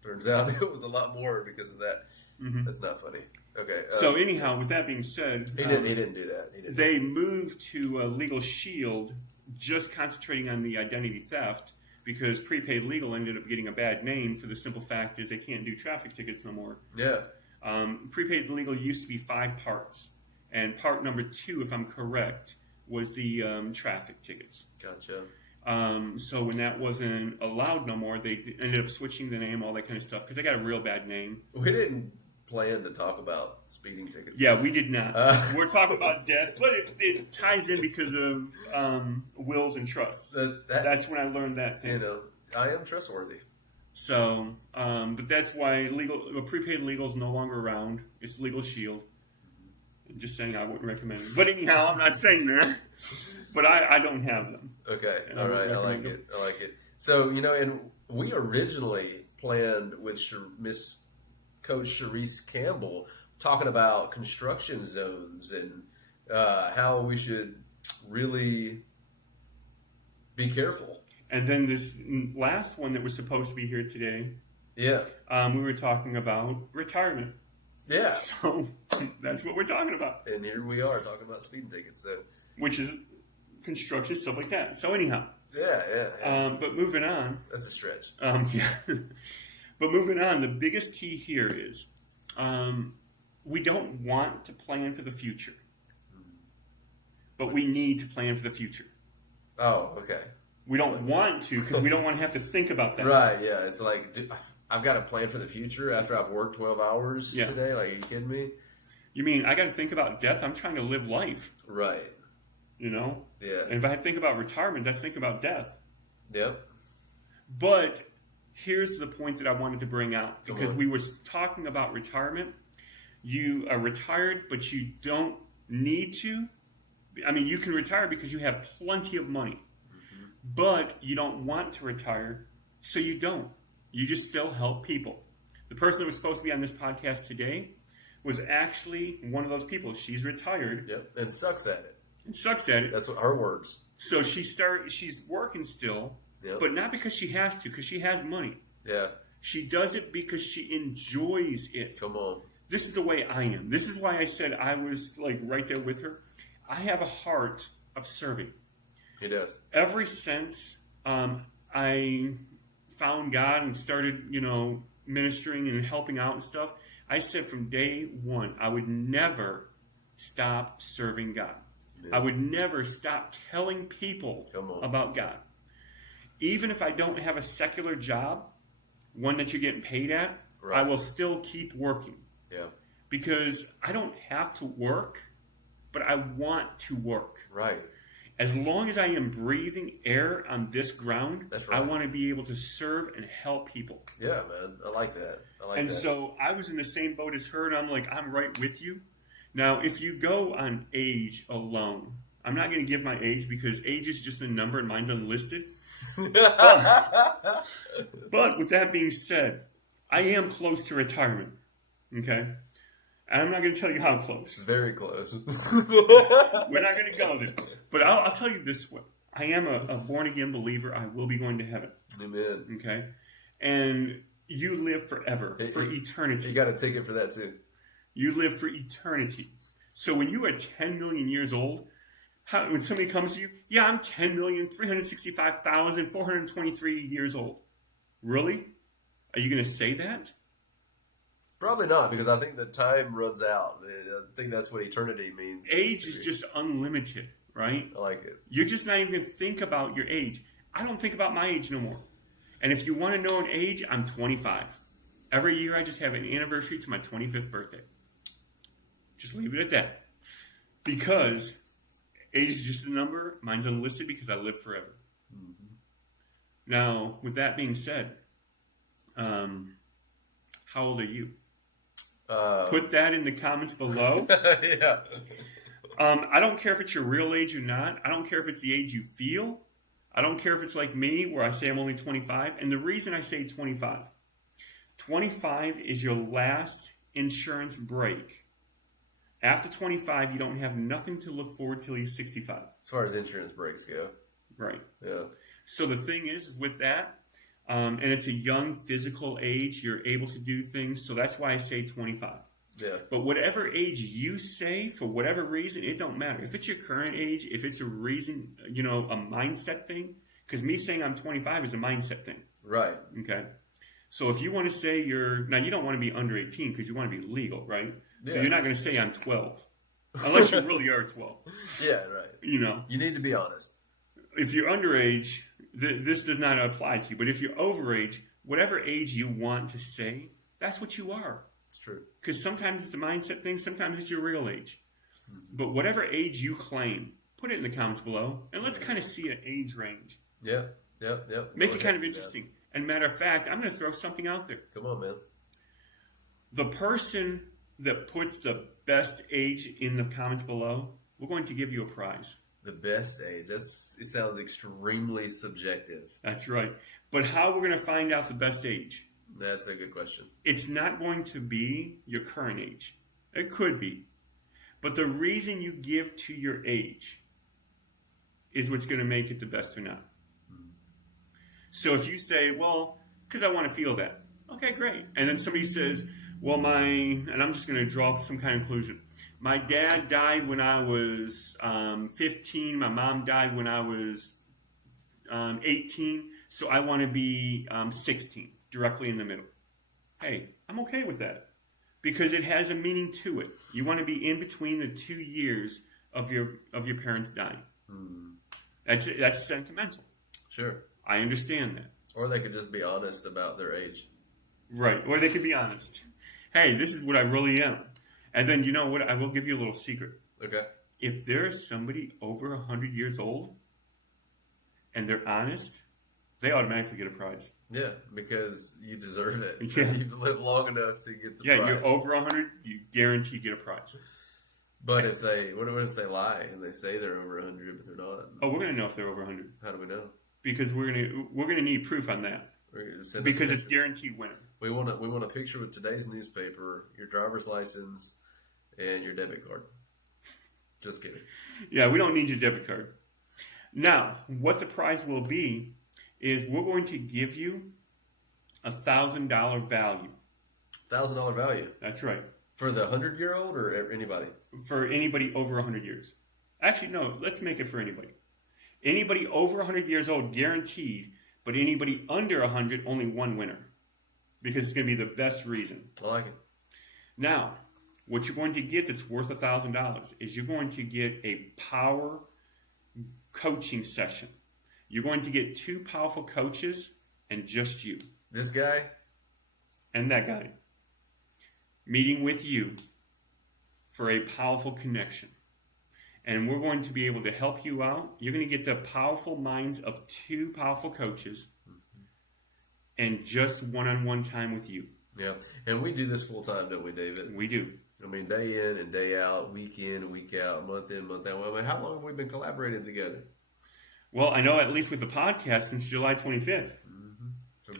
Turns out it was a lot more because of that. That's not funny. Okay. So anyhow, with that being said, he didn't do that. They moved to Legal Shield, just concentrating on the identity theft, because Prepaid Legal ended up getting a bad name for the simple fact is they can't do traffic tickets no more. Yeah. Prepaid Legal used to be 5 parts, and part number 2, if I'm correct, was the traffic tickets. Gotcha. So when that wasn't allowed no more, they ended up switching the name, all that kind of stuff, because they got a real bad name. We didn't plan to talk about speeding tickets. Yeah, we did not. We're talking about death, but it ties in because of wills and trusts. That's when I learned that thing. I am trustworthy. So, but that's why prepaid legal is no longer around. It's Legal Shield. Just saying, I wouldn't recommend it. But anyhow, I'm not saying that. But I don't have them. Okay, all right, I like it. So, and we originally planned with Miss Coach Sharice Campbell talking about construction zones and how we should really be careful. And then this last one that was supposed to be here today, we were talking about retirement. Yeah. So that's what we're talking about. And here we are talking about speeding tickets. So, which is construction, stuff like that. So anyhow. Yeah. But moving on. That's a stretch. Yeah. But moving on, the biggest key here is we don't want to plan for the future. But we need to plan for the future. Oh, okay. We don't want to because we don't want to have to think about that. Right, yeah. It's like, dude, I've got to plan for the future after I've worked 12 hours today? Like, are you kidding me? You mean I got to think about death? I'm trying to live life. Right. Yeah. And if I think about retirement, that's thinking about death. Yep. But here's the point that I wanted to bring out. Because we were talking about retirement. You are retired, but you don't need to. I mean, you can retire because you have plenty of money. But you don't want to retire, so you don't. You just still help people. The person that was supposed to be on this podcast today was actually one of those people. She's retired. Yep, and sucks at it. That's what her words. So she's working still, but not because she has to, because she has money. Yeah. She does it because she enjoys it. Come on. This is the way I am. This is why I said I was like right there with her. I have a heart of serving. He does. Ever since I found God and started, ministering and helping out and stuff, I said from day one, I would never stop serving God. Yeah. I would never stop telling people about God. Even if I don't have a secular job, one that you're getting paid at, I will still keep working. Yeah. Because I don't have to work, but I want to work. Right. As long as I am breathing air on this ground, I want to be able to serve and help people. Yeah, man. I like that. So I was in the same boat as her, and I'm like, I'm right with you. Now, if you go on age alone, I'm not going to give my age because age is just a number and mine's unlisted. But with that being said, I am close to retirement. Okay? And I'm not going to tell you how close. Very close. We're not going to go there. But I'll tell you this way. I am a born-again believer. I will be going to heaven. Amen. Okay? And you live forever, for eternity. You got a ticket for that, too. You live for eternity. So when you are 10 million years old, when somebody comes to you, I'm 10,365,423 years old. Really? Are you going to say that? Probably not, because I think the time runs out. I think that's what eternity means. Age is just unlimited, right? I like it. You're just not even going to think about your age. I don't think about my age no more. And if you want to know an age, I'm 25. Every year I just have an anniversary to my 25th birthday. Just leave it at that. Because age is just a number. Mine's unlisted because I live forever. Mm-hmm. Now, with that being said, how old are you? Put that in the comments below. Yeah. I don't care if it's your real age or not. I don't care if it's the age you feel. I don't care if it's like me where I say I'm only 25. And the reason I say 25 is your last insurance break. After 25, you don't have nothing to look forward till you're 65. As far as insurance breaks go. Right. Yeah. So the thing is with that, and it's a young physical age, you're able to do things. So that's why I say 25. Yeah. But whatever age you say, for whatever reason, it don't matter. If it's your current age, if it's a reason, a mindset thing, because me saying I'm 25 is a mindset thing. Right. Okay. So if you want to say now you don't want to be under 18 because you want to be legal, right? Yeah. So you're not going to say I'm 12. Unless you really are 12. Yeah, right. You need to be honest. If you're underage, this does not apply to you. But if you're overage, whatever age you want to say, that's what you are. It's True. Because sometimes it's a mindset thing, sometimes it's your real age. But whatever age you claim, put it in the comments below, and let's kind of see an age range. Yep. Make it kind of interesting. And matter of fact, I'm going to throw something out there. Come on, man. The person that puts the best age in the comments below, we're going to give you a prize. The best age. It sounds extremely subjective. That's right. But how we're going to find out the best age? That's a good question. It's not going to be your current age. It could be. But the reason you give to your age is what's going to make it the best or not. So if you say, well, because I want to feel that. Okay, great. And then somebody says, well, and I'm just going to draw some kind of conclusion. My dad died when I was 15. My mom died when I was 18. So I want to be 16, directly in the middle. Hey, I'm okay with that because it has a meaning to it. You want to be in between the 2 years of your parents dying. That's sentimental. Sure. I understand that. Or they could just be honest about their age. Right. Or they could be honest. Hey, this is what I really am. And then, you know what? I will give you a little secret. Okay. If there is somebody over 100 years old and they're honest, they automatically get a prize. Yeah, because you deserve it. Yeah. You've lived long enough to get the prize. Yeah, you're over 100, you guarantee get a prize. But what if they lie and they say they're over 100 but they're not? Oh, we're going to know if they're over 100. How do we know? Because we're gonna need proof on that. Because it's guaranteed winner. We want a picture with today's newspaper, your driver's license, and your debit card. Just kidding. Yeah, we don't need your debit card. Now, what the prize will be is we're going to give you $1,000 value. $1,000 value. That's right. For the 100-year-old or anybody? For anybody over 100 years. Actually, no. Let's make it for anybody. Anybody over 100 years old, guaranteed. But anybody under 100, only one winner. Because it's going to be the best reason. I like it. Now, what you're going to get that's worth $1,000 is you're going to get a power coaching session. You're going to get 2 powerful coaches and just you. This guy? And that guy. Meeting with you for a powerful connection. And we're going to be able to help you out. You're going to get the powerful minds of 2 powerful coaches and just one-on-one time with you. Yeah. And we do this full time, don't we, David? We do. I mean, day in and day out, week in, week out, month in, month out. I mean, how long have we been collaborating together? Well, I know at least with the podcast since July 25th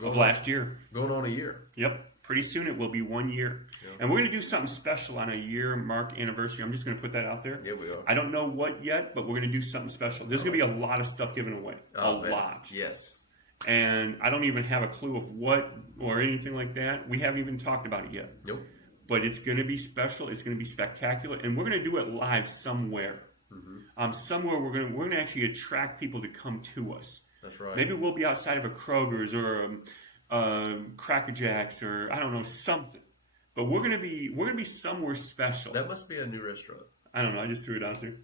of last year. Going on a year. Yep. Pretty soon it will be 1 year. Yep. And we're going to do something special on a year mark anniversary. I'm just going to put that out there. Yeah, we are. I don't know what yet, but we're going to do something special. There's going to be a lot of stuff given away. A lot. Yes. And I don't even have a clue of what or anything like that. We haven't even talked about it yet. Nope. But it's going to be special. It's going to be spectacular. And we're going to do it live somewhere. Somewhere we're going to actually attract people to come to us. That's right. Maybe we'll be outside of a Kroger's or Cracker Jacks or I don't know, something. But we're gonna be somewhere special. That must be a new restaurant. I don't know. I just threw it out there.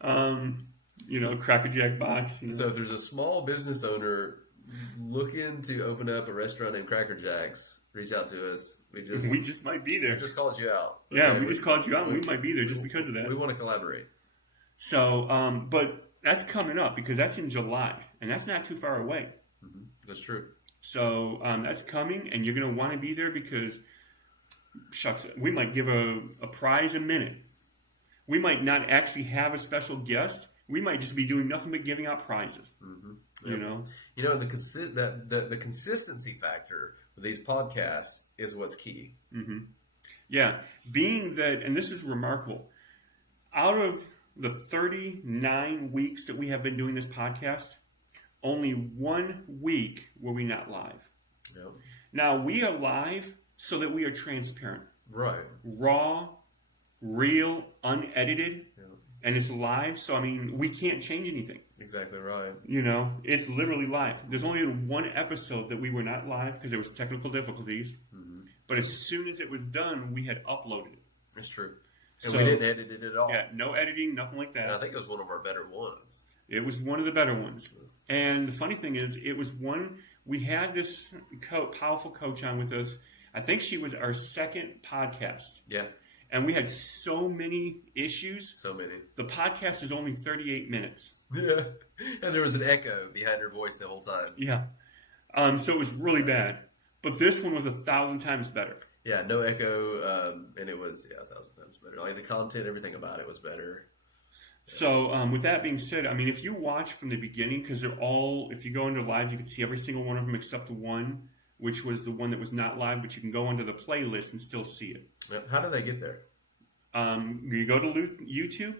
Cracker Jack box. You know. So if there's a small business owner looking to open up a restaurant in Cracker Jacks, reach out to us. We just might be there. We just called you out. Yeah, we just called you out. We might be there just because of that. We want to collaborate. So, but that's coming up because that's in July, and that's not too far away. That's true. So that's coming, and you're going to want to be there because, shucks, we might give a prize a minute. We might not actually have a special guest. We might just be doing nothing but giving out prizes. Yep. The consistency factor with these podcasts is what's key. Yeah, being that, and this is remarkable, out of the 39 weeks that we have been doing this podcast, only 1 week were we not live. Yep. Now, we are live so that we are transparent. Right. Raw, real, unedited, Yep. and it's live, so, I mean, we can't change anything. Exactly right. It's literally live. There's only been 1 episode that we were not live because there was technical difficulties. But as soon as it was done, we had uploaded it. That's true. And we didn't edit it at all. Yeah, no editing, nothing like that. And I think it was one of our better ones. It was one of the better ones. And the funny thing is, it was one, we had this powerful coach on with us. I think she was our second podcast. Yeah. And we had so many issues. So many. The podcast is only 38 minutes. Yeah. And there was an echo behind her voice the whole time. Yeah. So it was really bad. But this one was 1,000 times better. Yeah, no echo, and it was 1,000 times better. Like the content, everything about it was better. So with that being said, I mean, if you watch from the beginning, because they're all, if you go into live, you can see every single one of them except one, which was the one that was not live, but you can go into the playlist and still see it. How do they get there? You go to YouTube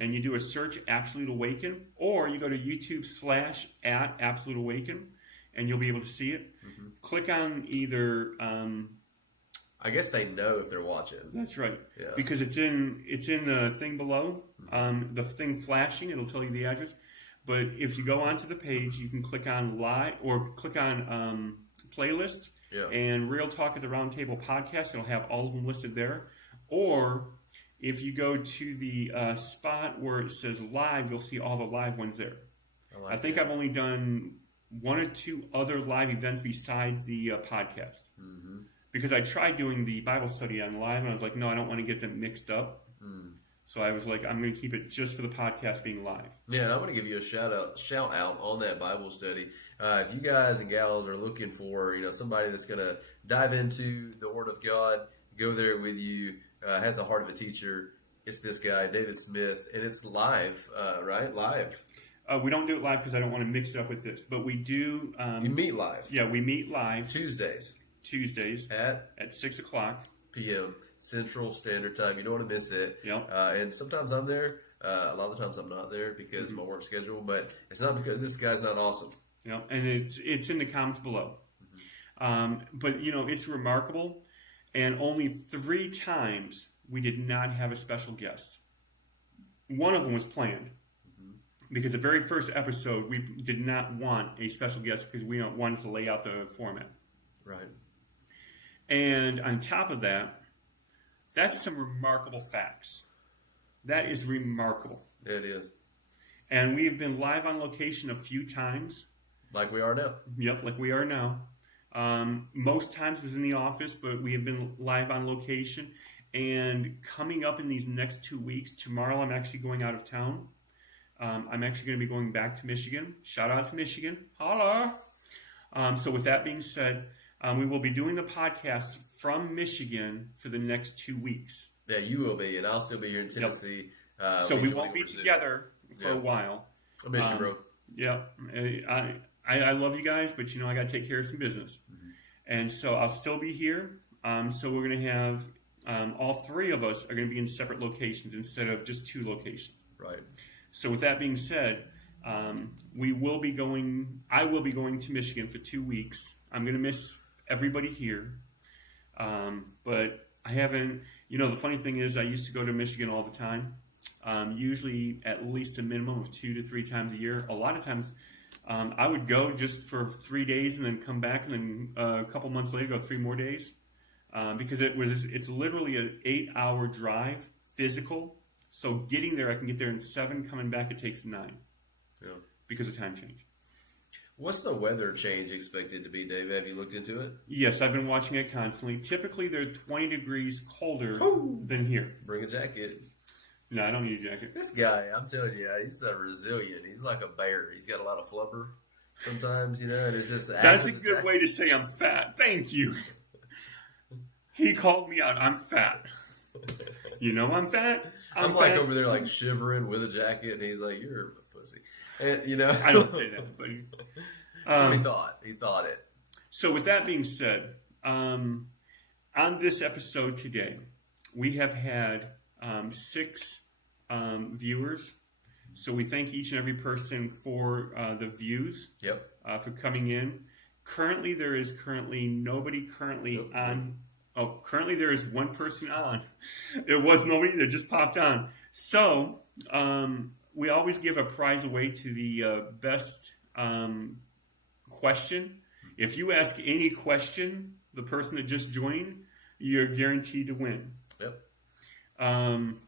and you do a search Absolute Awaken, or you go to YouTube/@Absolute Awaken, and you'll be able to see it. Click on either. I guess they know if they're watching. That's right. Yeah. Because it's in the thing below, the thing flashing. It'll tell you the address. But if you go onto the page, you can click on live or click on playlist and Real Talk at the Round Table podcast. It'll have all of them listed there. Or if you go to the spot where it says live, you'll see all the live ones there. I think I've only done one or two other live events besides the podcast. Because I tried doing the Bible study on live, and I was like, no, I don't want to get them mixed up. So I was like, I'm going to keep it just for the podcast being live. Yeah, and I want to give you a shout out on that Bible study. If you guys and gals are looking for somebody that's going to dive into the Word of God, go there with you, has the heart of a teacher, it's this guy, David Smith, and it's live, right? Live. We don't do it live because I don't want to mix it up with this, but we do. You meet live. Yeah, we meet live Tuesdays at 6 o'clock p.m. Central Standard Time. You don't want to miss it. Yep. And sometimes I'm there. A lot of the times I'm not there because of my work schedule. But it's not because this guy's not awesome. Yeah, and it's in the comments below. But it's remarkable. And only 3 times we did not have a special guest. One of them was planned. Because the very first episode, we did not want a special guest because we wanted to lay out the format. Right. And on top of that, that's some remarkable facts. That is remarkable. It is. And we've been live on location a few times. Like we are now. Yep, like we are now. Most times it was in the office, but we have been live on location. And coming up in these next 2 weeks, tomorrow I'm actually going out of town. I'm actually going to be going back to Michigan. Shout out to Michigan. Holla! So with that being said, we will be doing the podcast from Michigan for the next 2 weeks. Yeah, you will be, and I'll still be here in Tennessee. Yep. So we won't be together for a while. I miss you, bro. Yeah, I love you guys, but I got to take care of some business. And so I'll still be here. So we're going to have, all 3 of us are going to be in separate locations instead of just 2 locations. Right. So with that being said, I will be going to Michigan for 2 weeks. I'm going to miss everybody here. But I haven't, the funny thing is I used to go to Michigan all the time. Usually at least a minimum of 2 to 3 times a year. A lot of times I would go just for 3 days and then come back and then a couple months later go 3 more days. Because it's literally an 8-hour drive, physical. So getting there, I can get there in 7. Coming back, it takes 9. Yeah. Because of time change. What's the weather change expected to be, Dave? Have you looked into it? Yes, I've been watching it constantly. Typically, they're 20 degrees colder than here. Bring a jacket. No, I don't need a jacket. This guy, I'm telling you, he's resilient. He's like a bear. He's got a lot of flubber sometimes, and it's just... That's a good way to say I'm fat. Thank you. He called me out. I'm fat. I'm fat. I'm like over there like shivering with a jacket, and he's like, "You're a pussy," and I don't say that, but that's what he thought. He thought it. So with that being said, on this episode today, we have had 6 viewers. So we thank each and every person for the views. Yep. For coming in. Currently, there is nobody on. Oh, currently there is 1 person on. There was nobody that just popped on. So, we always give a prize away to the best question. If you ask any question, the person that just joined, you're guaranteed to win. Yep.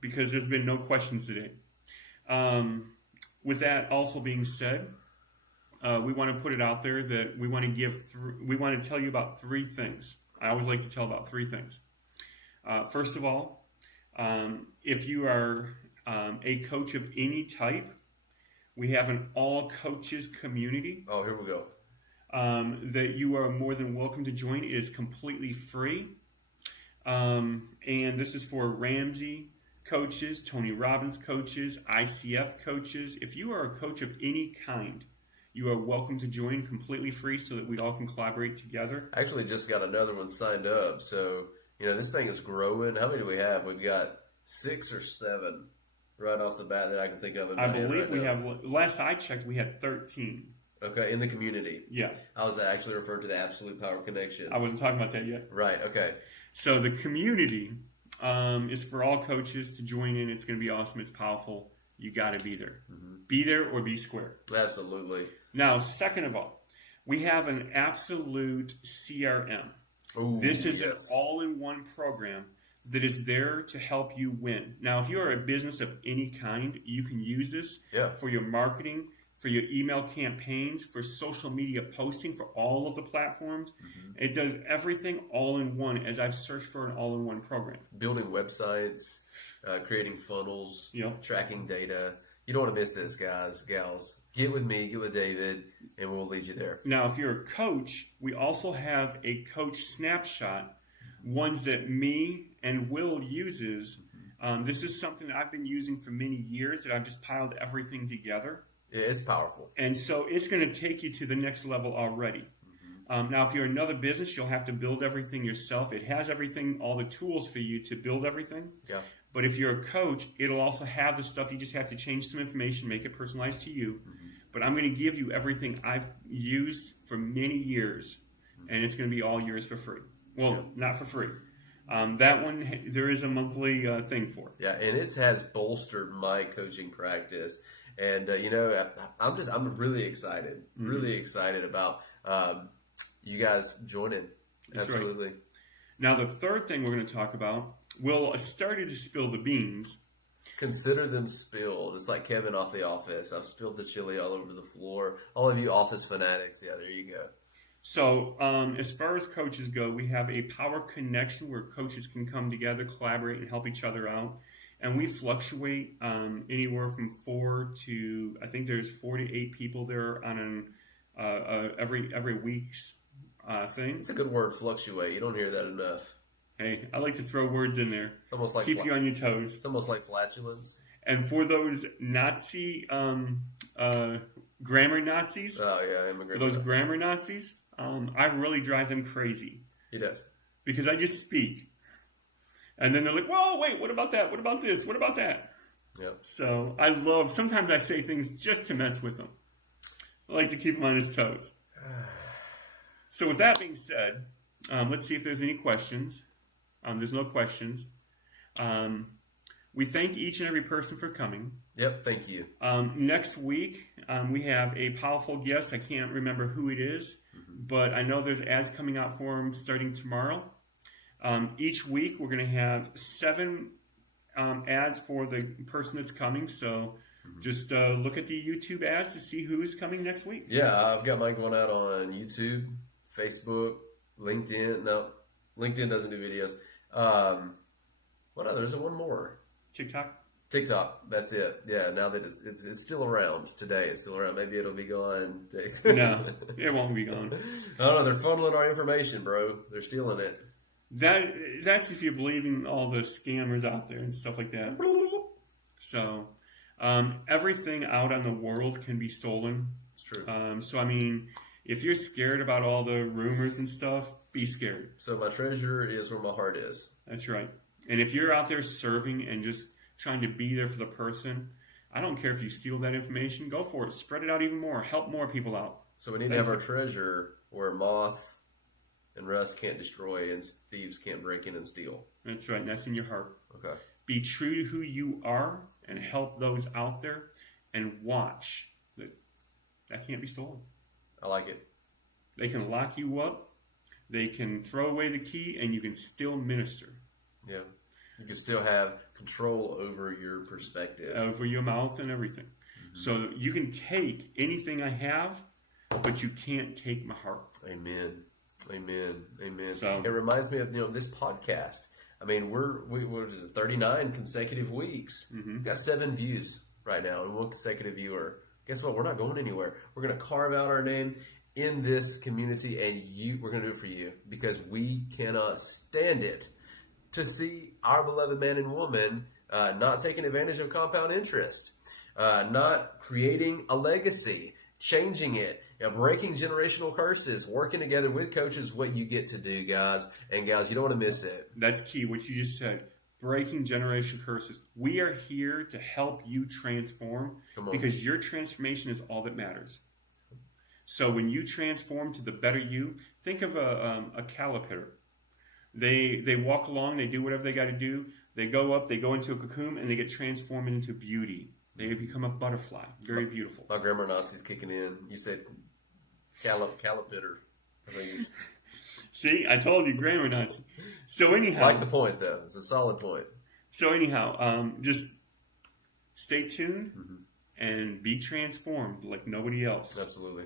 Because there's been no questions today. With that also being said, we want to put it out there that we want to tell you about 3 things. I always like to tell about 3 things. First of all, if you are a coach of any type, we have an all coaches community. Oh, here we go. That you are more than welcome to join. It is completely free. And this is for Ramsey coaches, Tony Robbins coaches, ICF coaches. If you are a coach of any kind, you are welcome to join, completely free, so that we all can collaborate together. I actually just got another one signed up. So, this thing is growing. How many do we have? We've got 6 or 7 right off the bat that I can think of in my I head believe right we now. have, last I checked, we had 13. Okay, in the community. Yeah. I was actually referring to the Absolute Power Connection. I wasn't talking about that yet. Right, okay. So the community is for all coaches to join in. It's going to be awesome. It's powerful. You got to be there. Mm-hmm. Be there or be square. Absolutely. Now, second of all, we have an absolute CRM. Ooh, this is yes. an all-in-one program that is there to help you win. Now, if you're a business of any kind, you can use this for your marketing, for your email campaigns, for social media posting, for all of the platforms. Mm-hmm. It does everything all in one, as I've searched for an all-in-one program. Building websites, creating funnels, tracking data. You don't want to miss this, guys, gals. Get with me, get with David, and we'll lead you there. Now, if you're a coach, we also have a coach snapshot, ones that me and Will uses. This is something that I've been using for many years, that I've just piled everything together. Yeah, it's powerful. And so it's going to take you to the next level already. Now, if you're another business, you'll have to build everything yourself. It has everything, all the tools for you to build everything. Yeah. But if you're a coach, it'll also have the stuff. You just have to change some information, make it personalized to you. Mm-hmm. But I'm going to give you everything I've used for many years, and it's going to be all yours for free. Well, not for free. That one, there is a monthly thing for it. Yeah, and it has bolstered my coaching practice. And, I'm really excited, about you guys joining. That's Absolutely. Right. Now, the third thing we're going to talk about, Will started to spill the beans. Consider them spilled. It's like Kevin off The Office. I've spilled the chili all over the floor. All of you Office fanatics, there you go. So, as far as coaches go, we have a power connection where coaches can come together, collaborate, and help each other out. And we fluctuate anywhere from 4 to, I think there's 4 to 8 people there on every week's thing. It's a good word, fluctuate. You don't hear that enough. Hey, I like to throw words in there. It's almost like keep you on your toes. It's almost like flatulence. And for those Nazi grammar Nazis, immigrant. For those grammar Nazis, I really drive them crazy. He does. Because I just speak. And then they're like, whoa, wait, what about that? What about this? What about that? Yep. So sometimes I say things just to mess with them. I like to keep him on his toes. So with that being said, let's see if there's any questions. There's no questions. We thank each and every person for coming. Yep, thank you. Next week, we have a powerful guest. I can't remember who it is, but I know there's ads coming out for him starting tomorrow. Each week, we're going to have 7 ads for the person that's coming. So just look at the YouTube ads to see who's coming next week. Yeah, I've got mine going out on YouTube, Facebook, LinkedIn. No, LinkedIn doesn't do videos. What other? There's one more. TikTok. That's it. Yeah, now that it's still around today. It's still around. Maybe it'll be gone. No, it won't be gone. I don't know. They're funneling our information, bro. They're stealing it. That's if you believe in all the scammers out there and stuff like that. So everything out on the world can be stolen. It's true. So I mean, if you're scared about all the rumors and stuff, be scared. So my treasure is where my heart is. That's right. And if you're out there serving and just trying to be there for the person, I don't care if you steal that information. Go for it. Spread it out even more. Help more people out. So we need to have our treasure where moth and rust can't destroy and thieves can't break in and steal. That's right. And that's in your heart. Okay. Be true to who you are and help those out there, and watch. That can't be stolen. I like it. They can lock you up. They can throw away the key, and you can still minister. Yeah. You can still have control over your perspective. Over your mouth and everything. Mm-hmm. So you can take anything I have, but you can't take my heart. Amen. Amen. Amen. So it reminds me of this podcast. I mean, we're 39 consecutive weeks. Mm-hmm. We've got 7 views right now and 1 consecutive viewer. Guess what? We're not going anywhere. We're going to carve out our name in this community, and we're going to do it for you because we cannot stand it to see our beloved man and woman not taking advantage of compound interest, not creating a legacy, changing it, breaking generational curses, working together with coaches. What you get to do, guys and gals, you don't want to miss it. that's key. What you just said, breaking generation curses. We are here to help you transform because your transformation is all that matters. So when you transform to the better you, think of a caterpillar. They walk along, they do whatever they got to do. They go up, they go into a cocoon, and they get transformed into beauty. They become a butterfly. Very beautiful. My grammar Nazi's kicking in. You said caterpillar. I think it's... See, I told you, grammar Nazi. So anyhow, I like the point though. It's a solid point. So anyhow, just stay tuned and be transformed like nobody else. Absolutely.